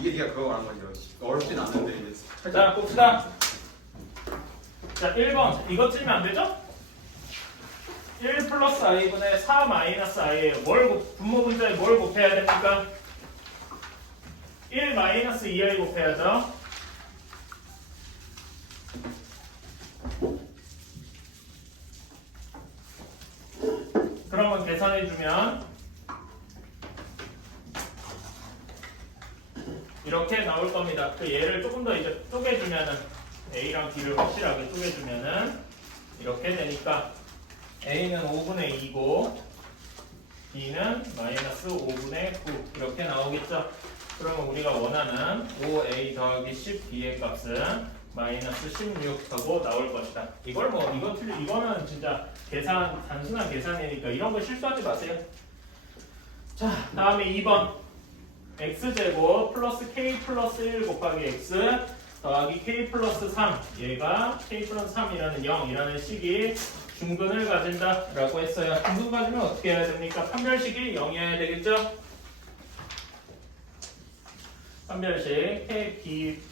이게 네가 그거 말한 거죠. 어렵진 않은데 이제. 자, 봅시다. 자, 1번. 이거 틀면 안 되죠? 1 플러스 i분의 4 마이너스 i예요. 분모 분자에 뭘 곱해야 됩니까? 1 마이너스 2i 곱해야죠. 그러면 계산해주면 이렇게 나올 겁니다. 그 얘를 조금 더 이제 쪼개주면은 A랑 B를 확실하게 쪼개주면은 이렇게 되니까 A는 5분의 2고 B는 마이너스 5분의 9 이렇게 나오겠죠. 그러면 우리가 원하는 5A 더하기 10B의 값은 마이너스 16하고 나올 것이다. 이거는 진짜 단순한 계산이니까 이런 거 실수하지 마세요. 자, 다음에 2번. x제곱 플러스 k 플러스 1 곱하기 x 더하기 k 플러스 3 얘가 k 플러스 3이라는 0이라는 식이 중근을 가진다 라고 했어요. 중근 가지면 어떻게 해야 됩니까? 판별식이 0이어야 되겠죠? 판별식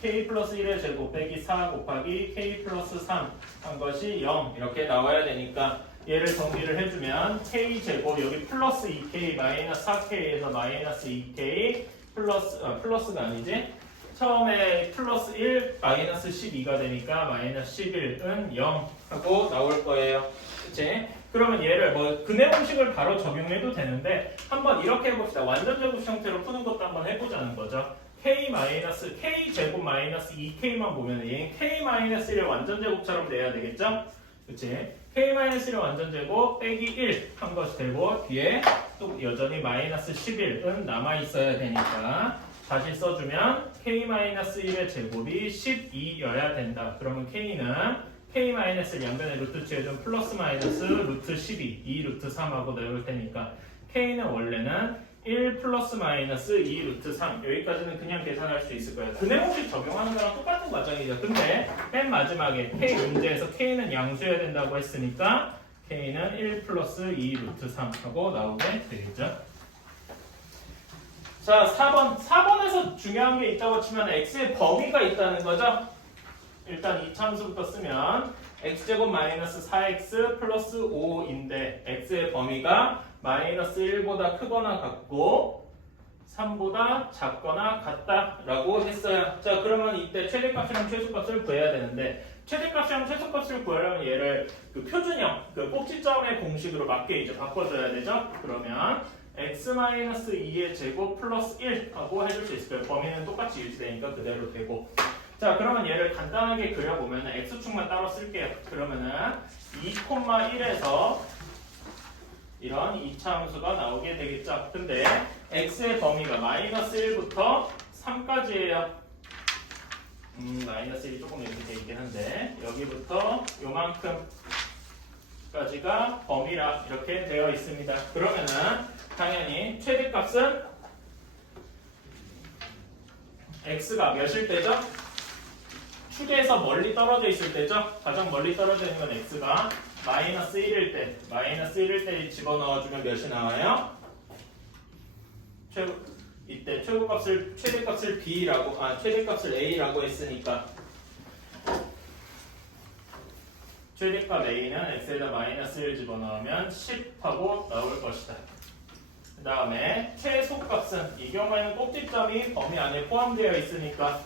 k 플러스 1의 제곱 빼기 4 곱하기 k 플러스 3 한 것이 0 이렇게 나와야 되니까 얘를 정리를 해주면 k제곱 여기 플러스 2k 마이너스 4k에서 마이너스 2k 플러스가 아니지 처음에 플러스 1 마이너스 12가 되니까 마이너스 11은 0 하고 나올 거예요. 그치? 그러면 얘를 근해 공식을 바로 적용해도 되는데 한번 이렇게 해봅시다. 완전 제곱 형태로 푸는 것도 한번 해보자는 거죠. k 제곱 마이너스 2k만 보면 얘는 k-1의 완전 제곱처럼 돼야 되겠죠? 그치? k-1의 완전 제곱 빼기 1 한 것이 되고 뒤에 또 여전히 마이너스 11은 남아있어야 되니까 다시 써주면 k-1의 제곱이 12여야 된다. 그러면 k는 k-를 양변에 루트 취해준 플러스 마이너스 루트 12, 2 루트 3하고 나올 테니까 k는 원래는 1 플러스 마이너스 2 루트 3 여기까지는 그냥 계산할 수 있을 거예요. 근해 공식 적용하는 거랑 똑같은 과정이죠. 근데 맨 마지막에 k 문제에서 k는 양수여야 된다고 했으니까 k는 1 플러스 2 루트 3 하고 나오게 되겠죠. 자, 4번에서 중요한 게 있다고 치면 x의 범위가 있다는 거죠. 일단 이 참수부터 쓰면 x제곱 마이너스 4x 플러스 5인데 x의 범위가 마이너스 1보다 크거나 같고 3보다 작거나 같다라고 했어요. 자, 그러면 이때 최대값이랑 최소값을 구해야 되는데 최대값이랑 최소값을 구하려면 얘를 그 표준형, 그 꼭지점의 공식으로 맞게 이제 바꿔줘야 되죠. 그러면 x-2의 제곱 플러스 1 하고 해줄 수 있을 거예요. 범위는 똑같이 유지되니까 그대로 되고. 자, 그러면 얘를 간단하게 그려보면 x축만 따로 쓸게요. 그러면은 2,1에서 이런 이차함수가 나오게 되겠죠. 근데 x의 범위가 마이너스 1부터 3까지예요. 마이너스 1이 조금 이렇게 돼 있긴 한데 여기부터 요만큼까지가 범위라 이렇게 되어 있습니다. 그러면은 당연히 최대값은 x가 몇일 때죠? 축에서 멀리 떨어져 있을 때죠? 가장 멀리 떨어져 있는 건 x가 마이너스 1일 때, 마이너스 1일 때 집어넣어주면 몇이 나와요? 이때 최대값을 b라고, 최대값을 a라고 했으니까 최대값 a는 x에다 마이너스 1 집어넣으면 10하고 나올 것이다. 그 다음에 최소값은 이 경우에는 꼭지점이 범위 안에 포함되어 있으니까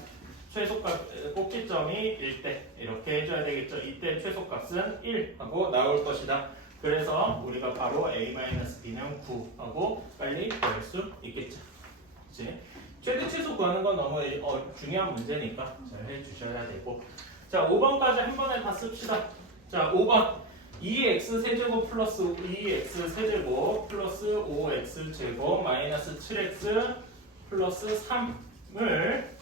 최소값 꼭지점이 1대 이렇게 해줘야 되겠죠. 이때 최소값은 1 하고 나올 것이다. 그래서 우리가 바로 a-b는 9 하고 빨리 구할 수 있겠죠. 그치? 최대 최소 구하는 건 너무 중요한 문제니까 잘 해주셔야 되고. 자, 5번까지 한 번에 다 씁시다. 자, 5번 2x 세제곱 플러스 2x 세제곱 플러스 5x 제곱 마이너스 7x 플러스 3을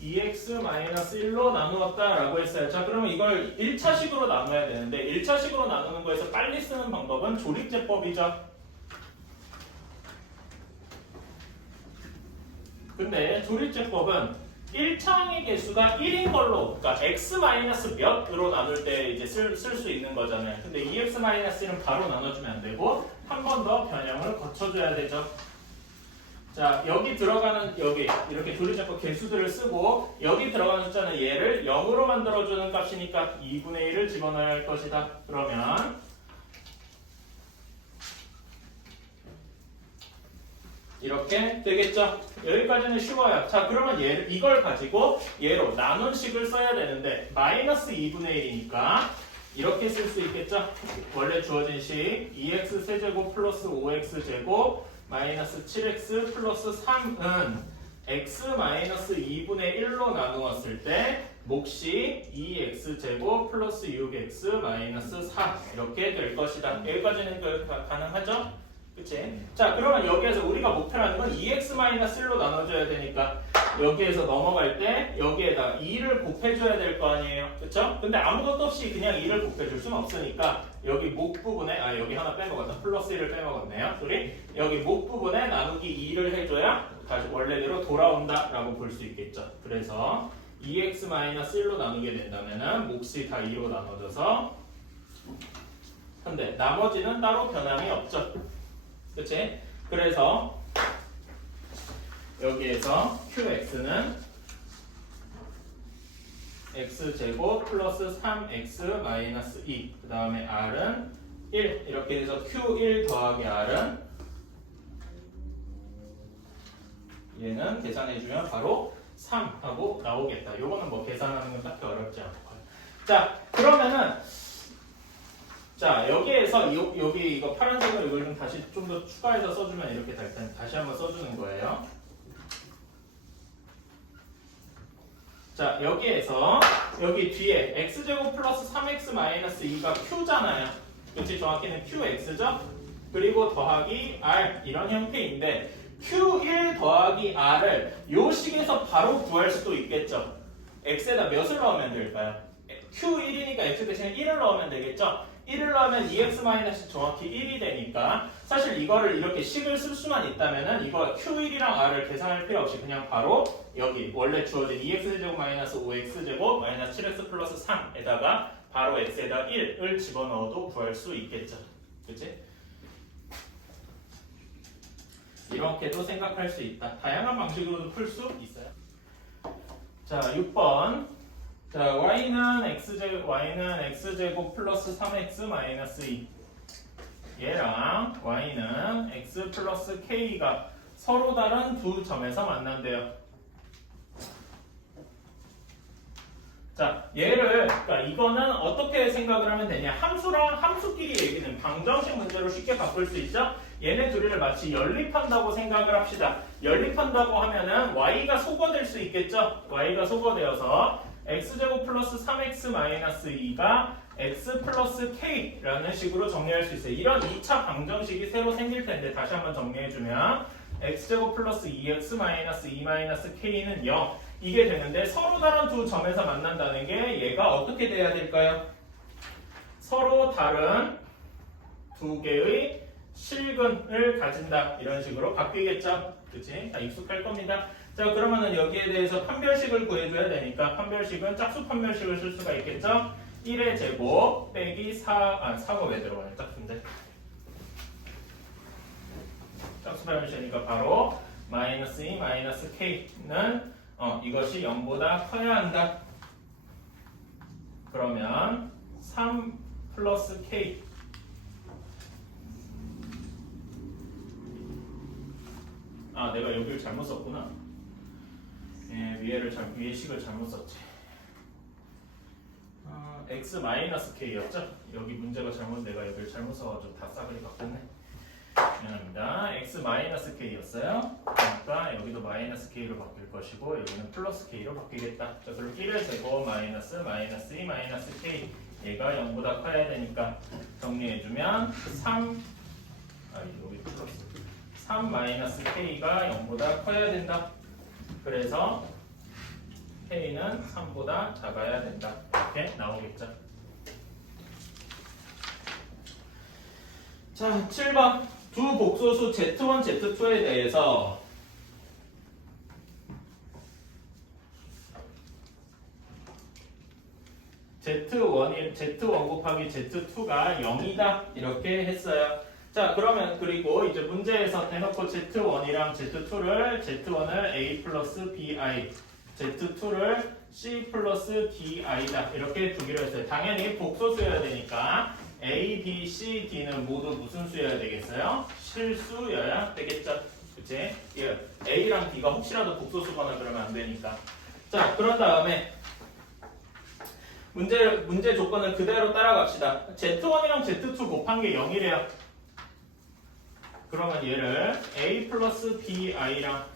2x-1로 나누었다라고 했어요. 자, 그러면 이걸 1차식으로 나눠야 되는데 1차식으로 나누는 거에서 빨리 쓰는 방법은 조립제법이죠. 근데 조립제법은 1차항의 개수가 1인 걸로, 그러니까 x-몇으로 나눌 때 이제 쓸 수 있는 거잖아요. 근데 2x-1은 바로 나눠주면 안 되고 한 번 더 변형을 거쳐줘야 되죠. 자, 여기 들어가는 여기 이렇게 조리잡고 개수들을 쓰고 여기 들어가는 숫자는 얘를 0으로 만들어주는 값이니까 2분의 1을 집어넣어야 할 것이다. 그러면 이렇게 되겠죠? 여기까지는 쉬워요. 자, 그러면 이걸 가지고 얘로 나눈 식을 써야 되는데 마이너스 2분의 1이니까 이렇게 쓸 수 있겠죠? 원래 주어진 식 2x 세제곱 플러스 5x 제곱 마이너스 7x 플러스 3은 x 마이너스 2분의 1로 나누었을 때 몫이 2x 제곱 플러스 6x 마이너스 4 이렇게 될 것이다. 여기까지는 가능하죠? 그치? 자, 그러면 여기에서 우리가 목표라는 건 2x-1로 나눠줘야 되니까 여기에서 넘어갈 때 여기에다 2를 곱해줘야 될 거 아니에요. 그쵸? 근데 아무것도 없이 그냥 2를 곱해줄 수는 없으니까 여기 목 부분에 여기 하나 빼먹었다. 플러스 1을 빼먹었네요. 우리 여기 목 부분에 나누기 2를 해줘야 다시 원래대로 돌아온다 라고 볼 수 있겠죠. 그래서 2x-1로 나누게 된다면은 몫이 다 2로 나눠져서 근데 나머지는 따로 변함이 없죠. 그치? 그래서 여기에서 qx는 x제곱 플러스 3x 마이너스 2 그 다음에 r은 1 이렇게 해서 q1 더하기 r은 얘는 계산해주면 바로 3 하고 나오겠다. 요거는 뭐 계산하는 건 딱히 어렵지 않고요. 자, 그러면은 자, 여기에서 여기 이거 파란색으로 이걸 좀 다시 좀 더 추가해서 써주면 이렇게 될 텐데 다시 한번 써주는 거예요. 자, 여기에서 여기 뒤에 x제곱 플러스 3x 마이너스 2가 q잖아요. 그치? 정확히는 qx죠? 그리고 더하기 r 이런 형태인데 q1 더하기 r을 요 식에서 바로 구할 수도 있겠죠. x에다 몇을 넣으면 될까요? q1이니까 x 대신에 1을 넣으면 되겠죠? 1을 넣으면 2x- 정확히 1이 되니까 사실 이거를 이렇게 식을 쓸 수만 있다면은 이거 q1이랑 r을 계산할 필요 없이 그냥 바로 여기 원래 주어진 2x제곱 마이너스 5x제곱 마이너스 7x 플러스 3에다가 바로 x에다 1을 집어넣어도 구할 수 있겠죠. 그치? 이렇게도 생각할 수 있다. 다양한 방식으로도 풀 수 있어요. 자, 6번. 자, y는 x제곱 플러스 3x 마이너스 2 얘랑 y는 x 플러스 k가 서로 다른 두 점에서 만난대요. 자, 얘를 그러니까 이거는 어떻게 생각을 하면 되냐? 함수랑 함수끼리 얘기는 방정식 문제로 쉽게 바꿀 수 있죠? 얘네 둘이를 마치 연립한다고 생각을 합시다. 연립한다고 하면은 y가 소거될 수 있겠죠? y가 소거되어서 x제곱 플러스 3x 마이너스 2가 x 플러스 k라는 식으로 정리할 수 있어요. 이런 2차 방정식이 새로 생길 텐데 다시 한번 정리해주면 x제곱 플러스 2x 마이너스 2 마이너스 k는 0 이게 되는데 서로 다른 두 점에서 만난다는 게 얘가 어떻게 돼야 될까요? 서로 다른 두 개의 실근을 가진다 이런 식으로 바뀌겠죠? 그치? 다 익숙할 겁니다. 자, 그러면은 여기에 대해서 판별식을 구해줘야 되니까 판별식은 짝수 판별식을 쓸 수가 있겠죠? 1의 제곱 빼기 4가 왜 들어가냐? 짝수인데 짝수 판별식이니까 바로 마이너스 2 마이너스 k는 이것이 0보다 커야 한다. 그러면 3 플러스 k 내가 여기를 잘못 썼구나. 위에 식을 잘못 썼지. x 마이너스 k였죠? 여기 문제가 내가 여기를 잘못 써가지고 다 싸그리 바꿨네. 미안합니다. x 마이너스 k였어요. 그러니까 여기도 마이너스 k로 바뀔 것이고 여기는 플러스 k로 바뀌겠다. 자, 그럼 1의 제곱 마이너스 2 마이너스 k 얘가 0보다 커야 되니까 정리해주면 3 여기 플러스 3 마이너스 k가 0보다 커야 된다. 그래서 k는 3보다 작아야 된다. 이렇게 나오겠죠. 자, 7번. 두 복소수 Z1, Z2에 대해서 Z1 곱하기 Z2가 0이다. 이렇게 했어요. 자, 그러면 그리고 이제 문제에서 대놓고 Z1이랑 Z2를 A 플러스 BI, Z2를 C 플러스 DI다. 이렇게 두기로 했어요. 당연히 복소수여야 되니까 A, B, C, D는 모두 무슨 수여야 되겠어요? 실수여야 되겠죠. 그치? 예. A랑 D가 혹시라도 복소수거나 그러면 안 되니까. 자, 그런 다음에 문제 조건을 그대로 따라갑시다. Z1이랑 Z2 곱한 게 0이래요. 그러면 얘를 A 플러스 BI랑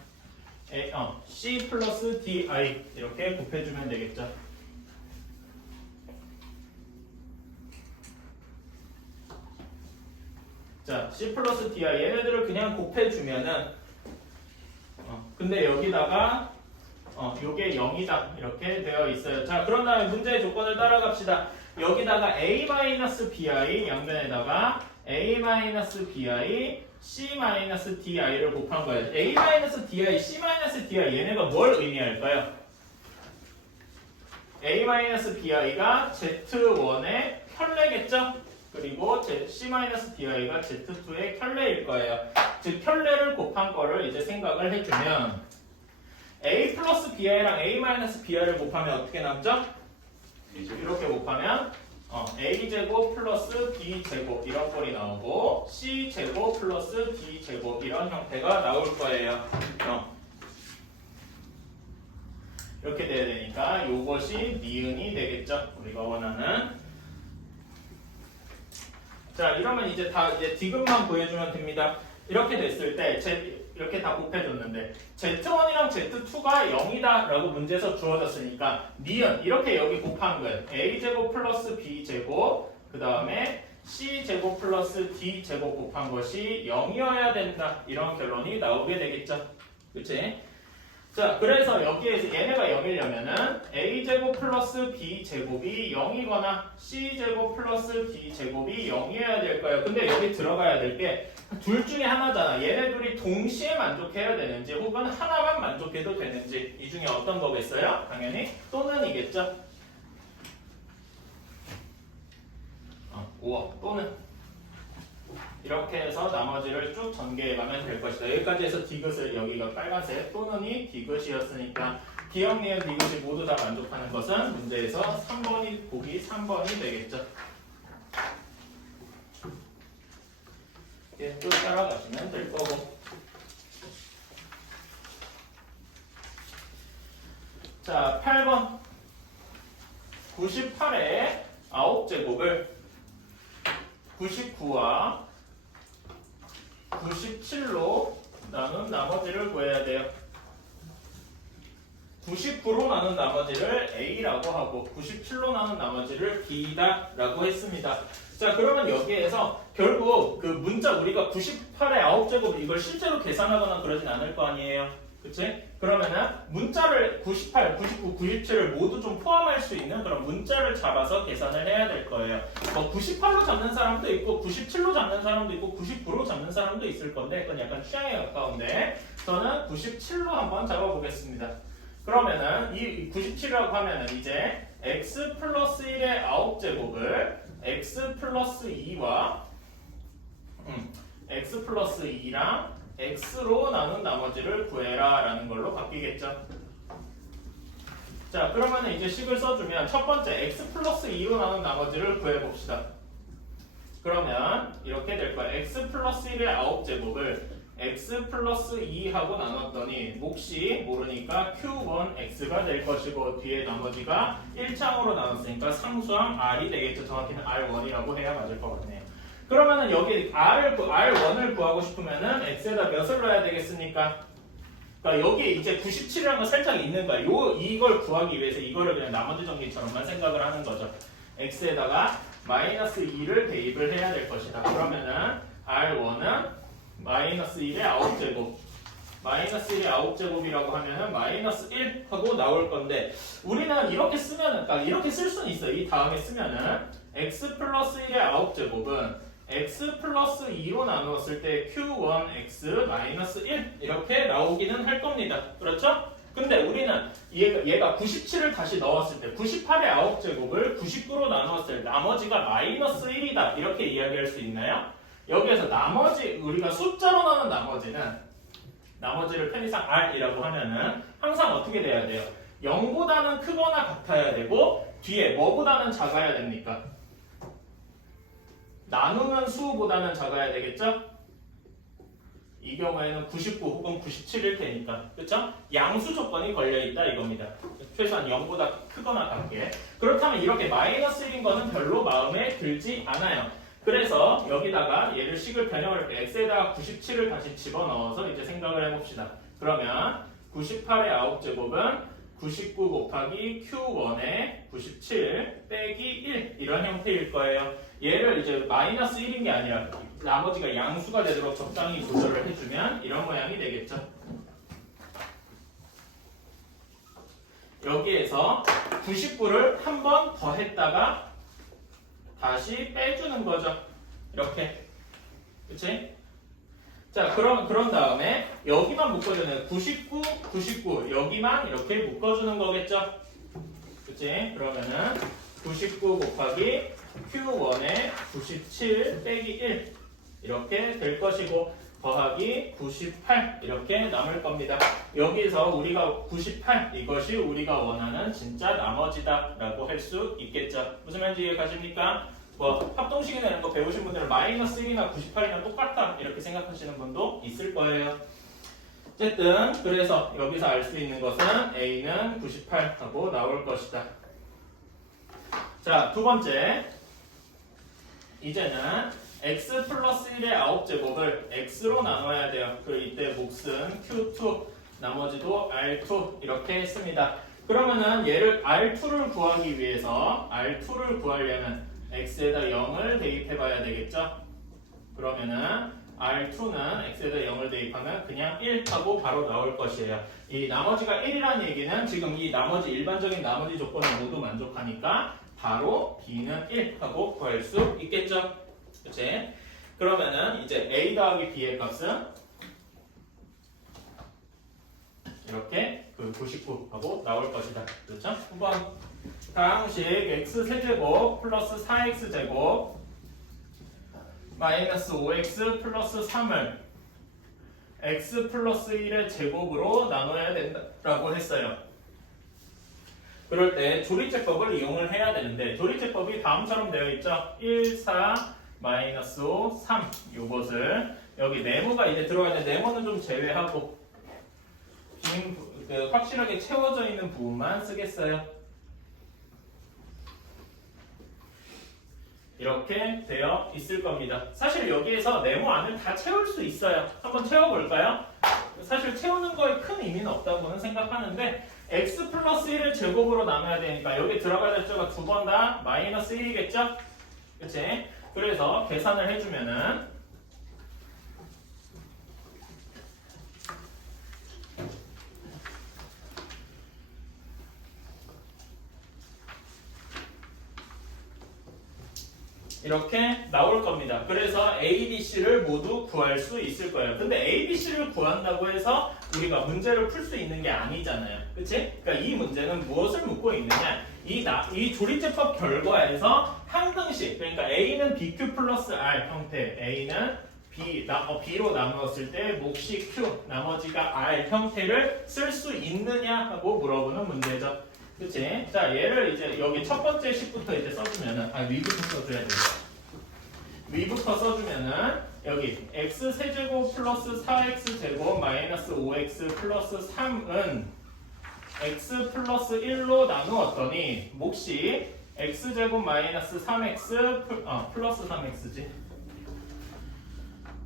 C 플러스 DI 이렇게 곱해주면 되겠죠. 자, C 플러스 DI 얘네들을 그냥 곱해주면은 근데 여기다가 요게 0이다 이렇게 되어 있어요. 자, 그런 다음에 문제의 조건을 따라갑시다. 여기다가 A-BI 양면에다가 A-BI C-DI를 곱한 거예요. A-DI, C-DI 얘네가 뭘 의미할까요? A-BI가 Z1의 켤레겠죠? 그리고 C-DI가 Z2의 켤레일 거예요. 즉 켤레를 곱한 거를 이제 생각을 해주면 A 플러스 BI랑 A 마이너스 BI를 곱하면 어떻게 남죠? 이렇게 곱하면 A제곱 플러스 B제곱 이런 꼴이 나오고 C제곱 플러스 D제곱 이런 형태가 나올 거예요. 이렇게 돼야 되니까 이것이 니은이 되겠죠. 우리가 원하는. 자, 이러면 이제 디귿만 보여주면 됩니다. 이렇게 됐을 때 이렇게 다 곱해줬는데 Z1이랑 Z2가 0이다 라고 문제에서 주어졌으니까 니은 이렇게 여기 곱한 거예요. A제곱 플러스 B제곱 그 다음에 C제곱 플러스 D제곱 곱한 것이 0이어야 된다. 이런 결론이 나오게 되겠죠. 그치? 자, 그래서 여기에서 얘네가 0이려면은 A제곱 플러스 B제곱이 0이거나 C제곱 플러스 D제곱이 0이어야 될 거예요. 근데 여기 들어가야 될 게 둘 중에 하나잖아. 얘네 둘이 동시에 만족해야 되는지 혹은 하나만 만족해도 되는지 이 중에 어떤 거겠어요? 당연히 또는이겠죠. 또는 이렇게 해서 나머지를 쭉 전개해가면 될 것이다. 여기까지 해서 디귿을 여기가 빨간색 또는이 디귿이었으니까 기억, 니은, 디귿이 모두 다 만족하는 것은 문제에서 3번이 보기 3번이 되겠죠. 쭉 따라가시면 될 거고. 자, 8번 98의 9제곱을 99와 97로 나눈 나머지를 구해야 돼요. 99로 나눈 나머지를 A라고 하고 97로 나눈 나머지를 B다 라고 했습니다. 자, 그러면 여기에서 결국 그 문자 우리가 98의 9제곱 이걸 실제로 계산하거나 그러진 않을 거 아니에요. 그치? 그러면은 문자를 98, 99, 97을 모두 좀 포함할 수 있는 그런 문자를 잡아서 계산을 해야 될 거예요. 98로 잡는 사람도 있고 97로 잡는 사람도 있고 99로 잡는 사람도 있을 건데 그건 약간 취향에 가까운데 저는 97로 한번 잡아보겠습니다. 그러면은 이 97이라고 하면은 이제 x 플러스 1의 9제곱을 x 플러스 2와 x 플러스 2랑 x로 나눈 나머지를 구해라 라는 걸로 바뀌겠죠. 자, 그러면 이제 식을 써주면 첫 번째 x 플러스 2로 나눈 나머지를 구해봅시다. 그러면 이렇게 될 거야. x 플러스 1의 9제곱을 x 플러스 2하고 나눴더니 몫이 모르니까 q1x가 될 것이고 뒤에 나머지가 1창으로 나눴으니까 상수항 r이 되겠죠. 정확히는 r1이라고 해야 맞을 것 같네요. 그러면은 여기 r1을 구하고 싶으면은 x에다 몇을 넣어야 되겠습니까? 그러니까 여기 이제 97이라는 거 살짝 있는 거야. 이걸 구하기 위해서 이거를 그냥 나머지 정리처럼만 생각을 하는 거죠. x에다가 마이너스 2를 대입을 해야 될 것이다. 그러면은 r1은 마이너스 1의 9제곱 마이너스 1의 9제곱이라고 하면은 마이너스 1 하고 나올 건데 우리는 이렇게 쓰면은 그러니까 이렇게 쓸 수는 있어요. 이 다음에 쓰면은 x 플러스 1의 9제곱은 x 플러스 2로 나누었을 때 q1x 마이너스 1 이렇게 나오기는 할 겁니다. 그렇죠? 근데 우리는 얘가 97을 다시 넣었을 때 98의 9제곱을 99로 나누었을 때 나머지가 마이너스 1이다 이렇게 이야기할 수 있나요? 여기에서 나머지 우리가 숫자로 나눈 나머지를 편의상 R이라고 하면은 항상 어떻게 돼야 돼요? 0보다는 크거나 같아야 되고 뒤에 뭐보다는 작아야 됩니까? 나누는 수보다는 작아야 되겠죠? 이 경우에는 99 혹은 97일 테니까 그렇죠? 양수 조건이 걸려있다 이겁니다. 최소한 0보다 크거나 같게. 그렇다면 이렇게 마이너스 1인 거는 별로 마음에 들지 않아요. 그래서 여기다가 얘를 식을 변형을 할게 x에다가 97을 다시 집어넣어서 이제 생각을 해봅시다. 그러면 98의 9제곱은 99 곱하기 Q1의 97 빼기 1 이런 형태일 거예요. 얘를 이제 마이너스 1인 게 아니라 나머지가 양수가 되도록 적당히 조절을 해주면 이런 모양이 되겠죠. 여기에서 99를 한 번 더 했다가 다시 빼주는 거죠. 이렇게. 그치? 자, 그런 다음에 여기만 묶어주는 99, 99 여기만 이렇게 묶어주는 거겠죠. 그치? 그러면은 99 곱하기 Q1의 97 빼기 1 이렇게 될 것이고 더하기 98 이렇게 남을 겁니다. 여기서 우리가 98 이것이 우리가 원하는 진짜 나머지다 라고 할 수 있겠죠. 무슨 말인지 이해가십니까? 뭐 합동식이나 이런 거 배우신 분들은 마이너스 1이나 98이나 똑같다 이렇게 생각하시는 분도 있을 거예요. 어쨌든 그래서 여기서 알 수 있는 것은 A는 98 하고 나올 것이다. 자, 두 번째 이제는 x 플러스 1의 9제곱을 x로 나눠야 돼요. 그리고 이때 몫은 Q2 나머지도 R2 이렇게 했습니다. 그러면은 얘를 R2를 구하기 위해서 R2를 구하려면 x에다 0을 대입해 봐야 되겠죠? 그러면은 R2는 x에다 0을 대입하면 그냥 1 하고 바로 나올 것이에요. 이 나머지가 1이라는 얘기는 지금 이 나머지 일반적인 나머지 조건을 모두 만족하니까 바로 b는 1 하고 구할 수 있겠죠? 그치? 그러면은 이제 a 더하기 b의 값은 이렇게 99 하고 나올 것이다. 그렇죠? 한번 다항식 x 세제곱 플러스 4x 제곱 마이너스 5x 플러스 3을 x 플러스 1의 제곱으로 나눠야 된다라고 했어요. 그럴 때 조리제법을 이용을 해야 되는데 조리제법이 다음처럼 되어 있죠. 1, 4, 마이너스 5, 3 요것을 여기 네모가 이제 들어가야 돼. 네모는 좀 제외하고 확실하게 채워져 있는 부분만 쓰겠어요. 이렇게 되어 있을 겁니다. 사실 여기에서 네모 안을 다 채울 수 있어요. 한번 채워볼까요? 사실 채우는 거에 큰 의미는 없다고는 생각하는데 x 플러스 1을 제곱으로 나눠야 되니까 여기 들어갈 숫자가 두 번 다 마이너스 1이겠죠? 그치? 그래서 계산을 해주면은 이렇게 나올 겁니다. 그래서 A, B, C를 모두 구할 수 있을 거예요. 근데 A, B, C를 구한다고 해서 우리가 문제를 풀 수 있는 게 아니잖아요. 그치? 그러니까 이 문제는 무엇을 묻고 있느냐? 이 조리제법 결과에서 항등식, 그러니까 A는 BQ 플러스 R 형태, A는 B로 나누었을 때 몫이 Q, 나머지가 R 형태를 쓸 수 있느냐 하고 물어보는 문제죠. 그치? 자, 얘를 이제 여기 첫 번째 식부터 이제 써주면은, 위부터 써줘야 되죠. 위부터 써주면은, 여기 x 세제곱 플러스 4x 제곱 마이너스 5x 플러스 3은 x 플러스 1로 나누었더니, 몫이 x 제곱 마이너스 3x 플러스 3x지.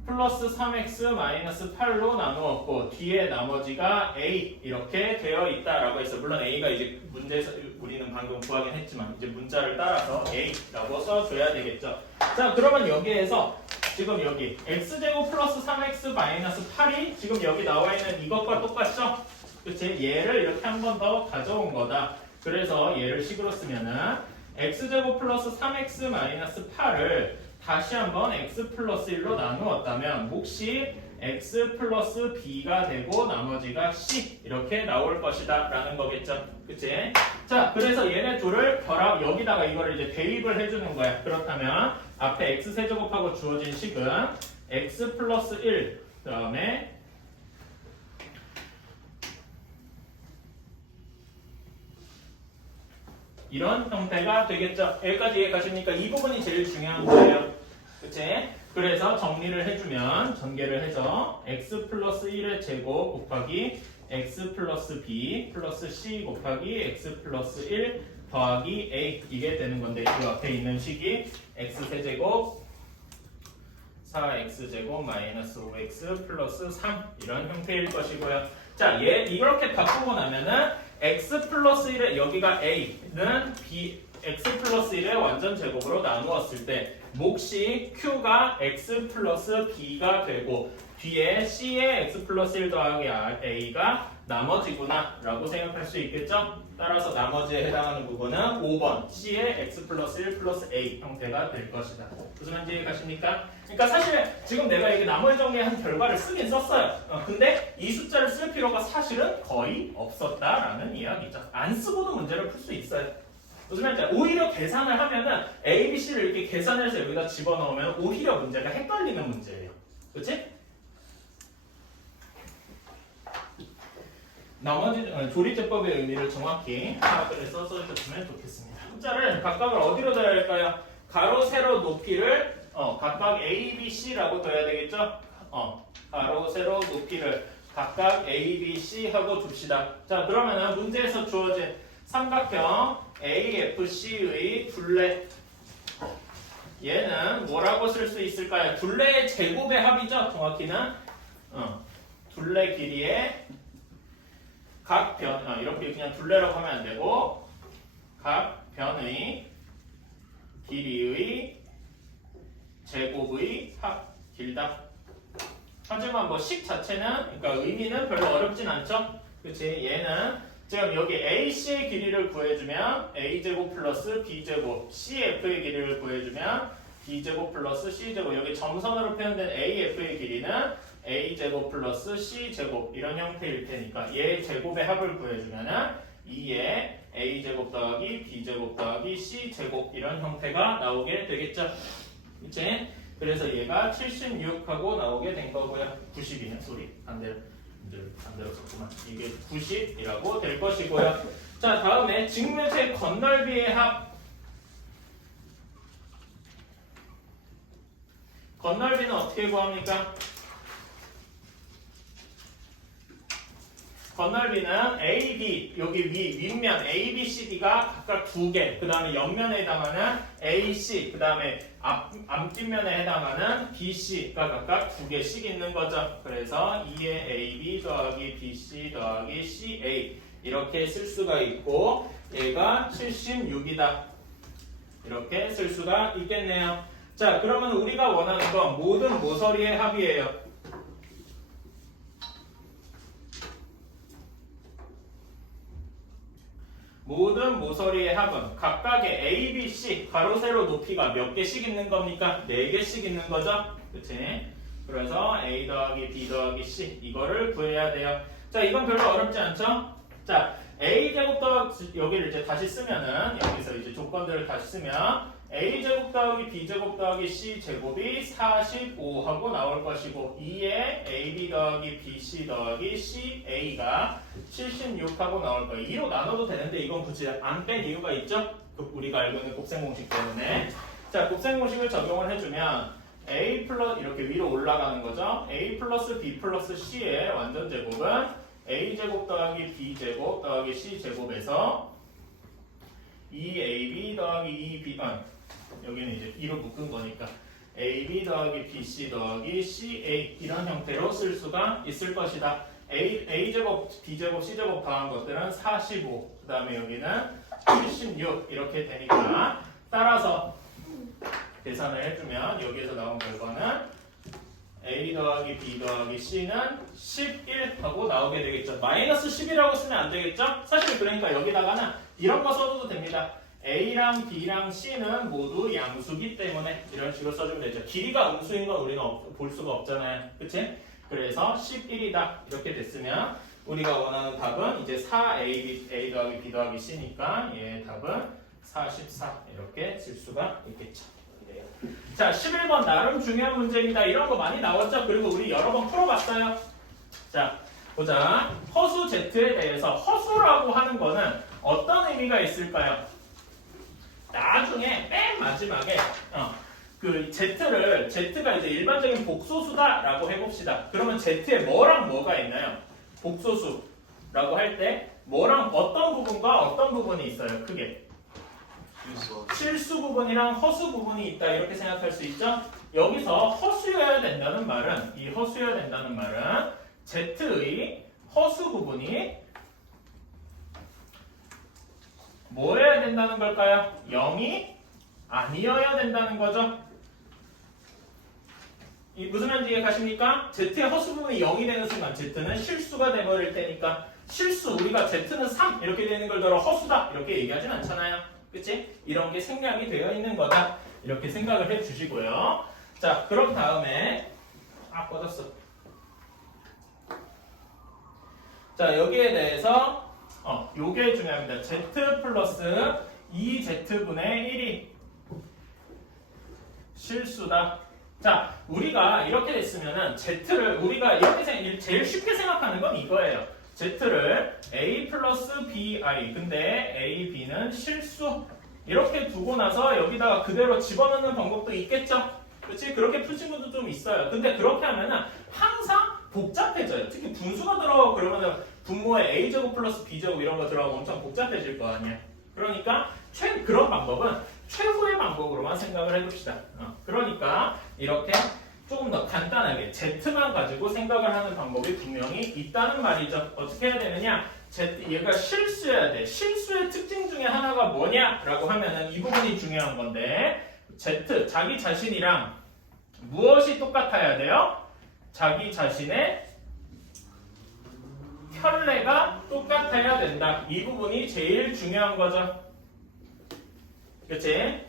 플러스 3x 마이너스 8로 나누었고 뒤에 나머지가 a 이렇게 되어 있다라고 했어. 물론 a가 이제 문제에서 우리는 방금 구하긴 했지만 이제 문자를 따라서 a라고 써줘야 되겠죠. 자, 그러면 여기에서 지금 여기 x제곱 플러스 3x 마이너스 8이 지금 여기 나와 있는 이것과 똑같죠? 그치? 얘를 이렇게 한 번 더 가져온 거다. 그래서 얘를 식으로 쓰면은 x제곱 플러스 3x 마이너스 8을 다시 한번 x 플러스 1로 나누었다면 몫이 x 플러스 b가 되고 나머지가 c 이렇게 나올 것이다 라는 거겠죠. 그치? 자, 그래서 얘네 둘을 결합, 여기다가 이거를 이제 대입을 해주는 거야. 그렇다면 앞에 x세제곱하고 주어진 식은 x 플러스 1 그다음에 이런 형태가 되겠죠. 여기까지 이해 가십니까? 이 부분이 제일 중요한 거예요. 그치? 그래서 정리를 해주면 전개를 해서 x 플러스 1의 제곱 곱하기 x 플러스 b 플러스 c 곱하기 x 플러스 1 더하기 a 이게 되는 건데 이 앞에 있는 식이 x세제곱 4x제곱 마이너스 5x 플러스 3 이런 형태일 것이고요. 자, 얘 이렇게 바꾸고 나면은 x 플러스 1의 여기가 a는 b x 플러스 1의 완전 제곱으로 나누었을 때 몫이 q가 x 플러스 b가 되고 뒤에 c의 x 플러스 1 더하기 a가 나머지구나 라고 생각할 수 있겠죠? 따라서 나머지에 해당하는 부분은 5번 c의 x 플러스 1 플러스 a 형태가 될 것이다. 무슨 말인지 이해 가십니까? 그러니까 사실 지금 내가 이게 나머지 정리한 결과를 쓰긴 썼어요. 근데 이 숫자를 쓸 필요가 사실은 거의 없었다라는 이야기죠. 안 쓰고도 문제를 풀 수 있어요. 무슨 말인지 오히려 계산을 하면은 a, b, c를 이렇게 계산해서 여기다 집어넣으면 오히려 문제가 헷갈리는 문제예요. 그렇지? 나머지 조리제법의 의미를 정확히 파악을 해서 써주셨으면 좋겠습니다. 숫자를 각각을 어디로 둬야 할까요? 가로, 세로, 높이를 각각 a, b, c라고 둬야 되겠죠? 가로, 세로, 높이를 각각 a, b, c 하고 둡시다. 자, 그러면은 문제에서 주어진 삼각형 AFC의 둘레 얘는 뭐라고 쓸 수 있을까요? 둘레의 제곱의 합이죠. 정확히는 둘레 길이의 각 변, 이렇게 그냥 둘레라고 하면 안 되고 각 변의 길이의 제곱의 합 길다. 하지만 뭐 식 자체는 그러니까 의미는 별로 어렵진 않죠. 그치? 얘는 지금 여기 AC의 길이를 구해주면 A제곱 플러스 B제곱 CF의 길이를 구해주면 B제곱 플러스 C제곱 여기 점선으로 표현된 AF의 길이는 A제곱 플러스 C제곱 이런 형태일 테니까 얘 제곱의 합을 구해주면은 2의 A제곱 더하기 B제곱 더하기 C제곱 이런 형태가 나오게 되겠죠. 그치? 그래서 얘가 76하고 나오게 된 거고요. 90이네 소리 반대로 썼구만. 이게 90이라고 될 것이고요. 자, 다음에 직면체 건널비의 합. 건널비는 어떻게 구합니까? 건널비는 A, B, 여기 윗면 A, B, C, D가 각각 2개, 그 다음에 옆면에 해당하는 A, C, 그 다음에 앞뒷면에 해당하는 B, C가 각각 2개씩 있는 거죠. 그래서 2의 A, B 더하기 B, C 더하기 C, A 이렇게 쓸 수가 있고 얘가 76이다. 이렇게 쓸 수가 있겠네요. 자, 그러면 우리가 원하는 건 모든 모서리의 합이에요. 모든 모서리의 합은 각각의 A, B, C 가로 세로 높이가 몇 개씩 있는 겁니까? 4개씩 있는 거죠? 그치? 그래서 A 더하기 B 더하기 C 이거를 구해야 돼요. 자, 이건 별로 어렵지 않죠? 자, A제곱 더하기 여기를 이제 다시 쓰면은 여기서 이제 조건들을 다시 쓰면 A제곱 더하기 B제곱 더하기 C제곱이 45하고 나올 것이고 2의 AB 더하기 BC 더하기 CA가 76하고 나올 거예요. 2로 나눠도 되는데 이건 굳이 안 뺀 이유가 있죠? 우리가 알고 있는 곱셈공식 때문에. 자, 곱셈공식을 적용을 해주면 A 플러스 이렇게 위로 올라가는 거죠. A 플러스 B 플러스 C의 완전 제곱은 A제곱 더하기 B제곱 더하기 C제곱에서 2AB 더하기 2B 여기는 이제 2로 묶은 거니까 AB 더하기 BC 더하기 CA 이런 형태로 쓸 수가 있을 것이다. A제곱, B제곱, C제곱 더한 것들은 45, 그 다음에 여기는 76 이렇게 되니까 따라서 계산을 해주면 여기에서 나온 결과는 A 더하기 B 더하기 C는 11 하고 나오게 되겠죠. 마이너스 10이라고 쓰면 안 되겠죠? 사실 그러니까 여기다가는 이런 거 써도 됩니다. A랑 B랑 C는 모두 양수기 때문에 이런 식으로 써주면 되죠. 길이가 음수인 건 우리는 볼 수가 없잖아요. 그치? 그래서 11이다. 이렇게 됐으면 우리가 원하는 답은 이제 4a 더하기 b 더하기 c니까 얘 답은 44 이렇게 질 수가 있겠죠. 그래요. 자, 11번 나름 중요한 문제입니다. 이런 거 많이 나왔죠? 그리고 우리 여러 번 풀어봤어요. 자, 보자. 허수 Z에 대해서 허수라고 하는 거는 어떤 의미가 있을까요? 나중에 맨 마지막에 그 Z가 이제 일반적인 복소수다라고 해봅시다. 그러면 Z에 뭐랑 뭐가 있나요? 복소수라고 할 때 뭐랑 어떤 부분과 어떤 부분이 있어요? 크게. 실수 부분이랑 허수 부분이 있다 이렇게 생각할 수 있죠? 여기서 허수여야 된다는 말은 이 허수여야 된다는 말은 Z의 허수 부분이 뭐여야 된다는 걸까요? 0이 아니어야 된다는 거죠. 이 무슨 말인지 이해가십니까? Z의 허수 부분이 0이 되는 순간 Z는 실수가 돼버릴 테니까 실수 우리가 Z는 3 이렇게 되는 걸 들어 허수다 이렇게 얘기하진 않잖아요. 그치? 이런 게 생략이 되어 있는 거다 이렇게 생각을 해 주시고요. 자, 그럼 다음에 꺼졌어. 자, 여기에 대해서 요게 중요합니다. Z 플러스 2Z분의 1이 실수다. 자, 우리가 이렇게 됐으면은 Z를 우리가 이렇게 제일 쉽게 생각하는 건 이거예요. Z를 A 플러스 BI 근데 A, B는 실수 이렇게 두고 나서 여기다가 그대로 집어넣는 방법도 있겠죠? 그렇지? 그렇게 푼 친구도 좀 있어요. 근데 그렇게 하면은 항상 복잡해져요. 특히 분수가 들어가고 그러면은 분모에 A제곱 플러스 B제곱 이런 거 들어가고 엄청 복잡해질 거 아니야. 그러니까 그런 방법은 최후의 방법으로만 생각을 해봅시다. 그러니까 이렇게 조금 더 간단하게 Z만 가지고 생각을 하는 방법이 분명히 있다는 말이죠. 어떻게 해야 되느냐? 얘가 실수여야 돼. 실수의 특징 중에 하나가 뭐냐라고 하면은 이 부분이 중요한 건데 Z, 자기 자신이랑 무엇이 똑같아야 돼요? 자기 자신의 혈례가 똑같아야 된다. 이 부분이 제일 중요한 거죠. 그치?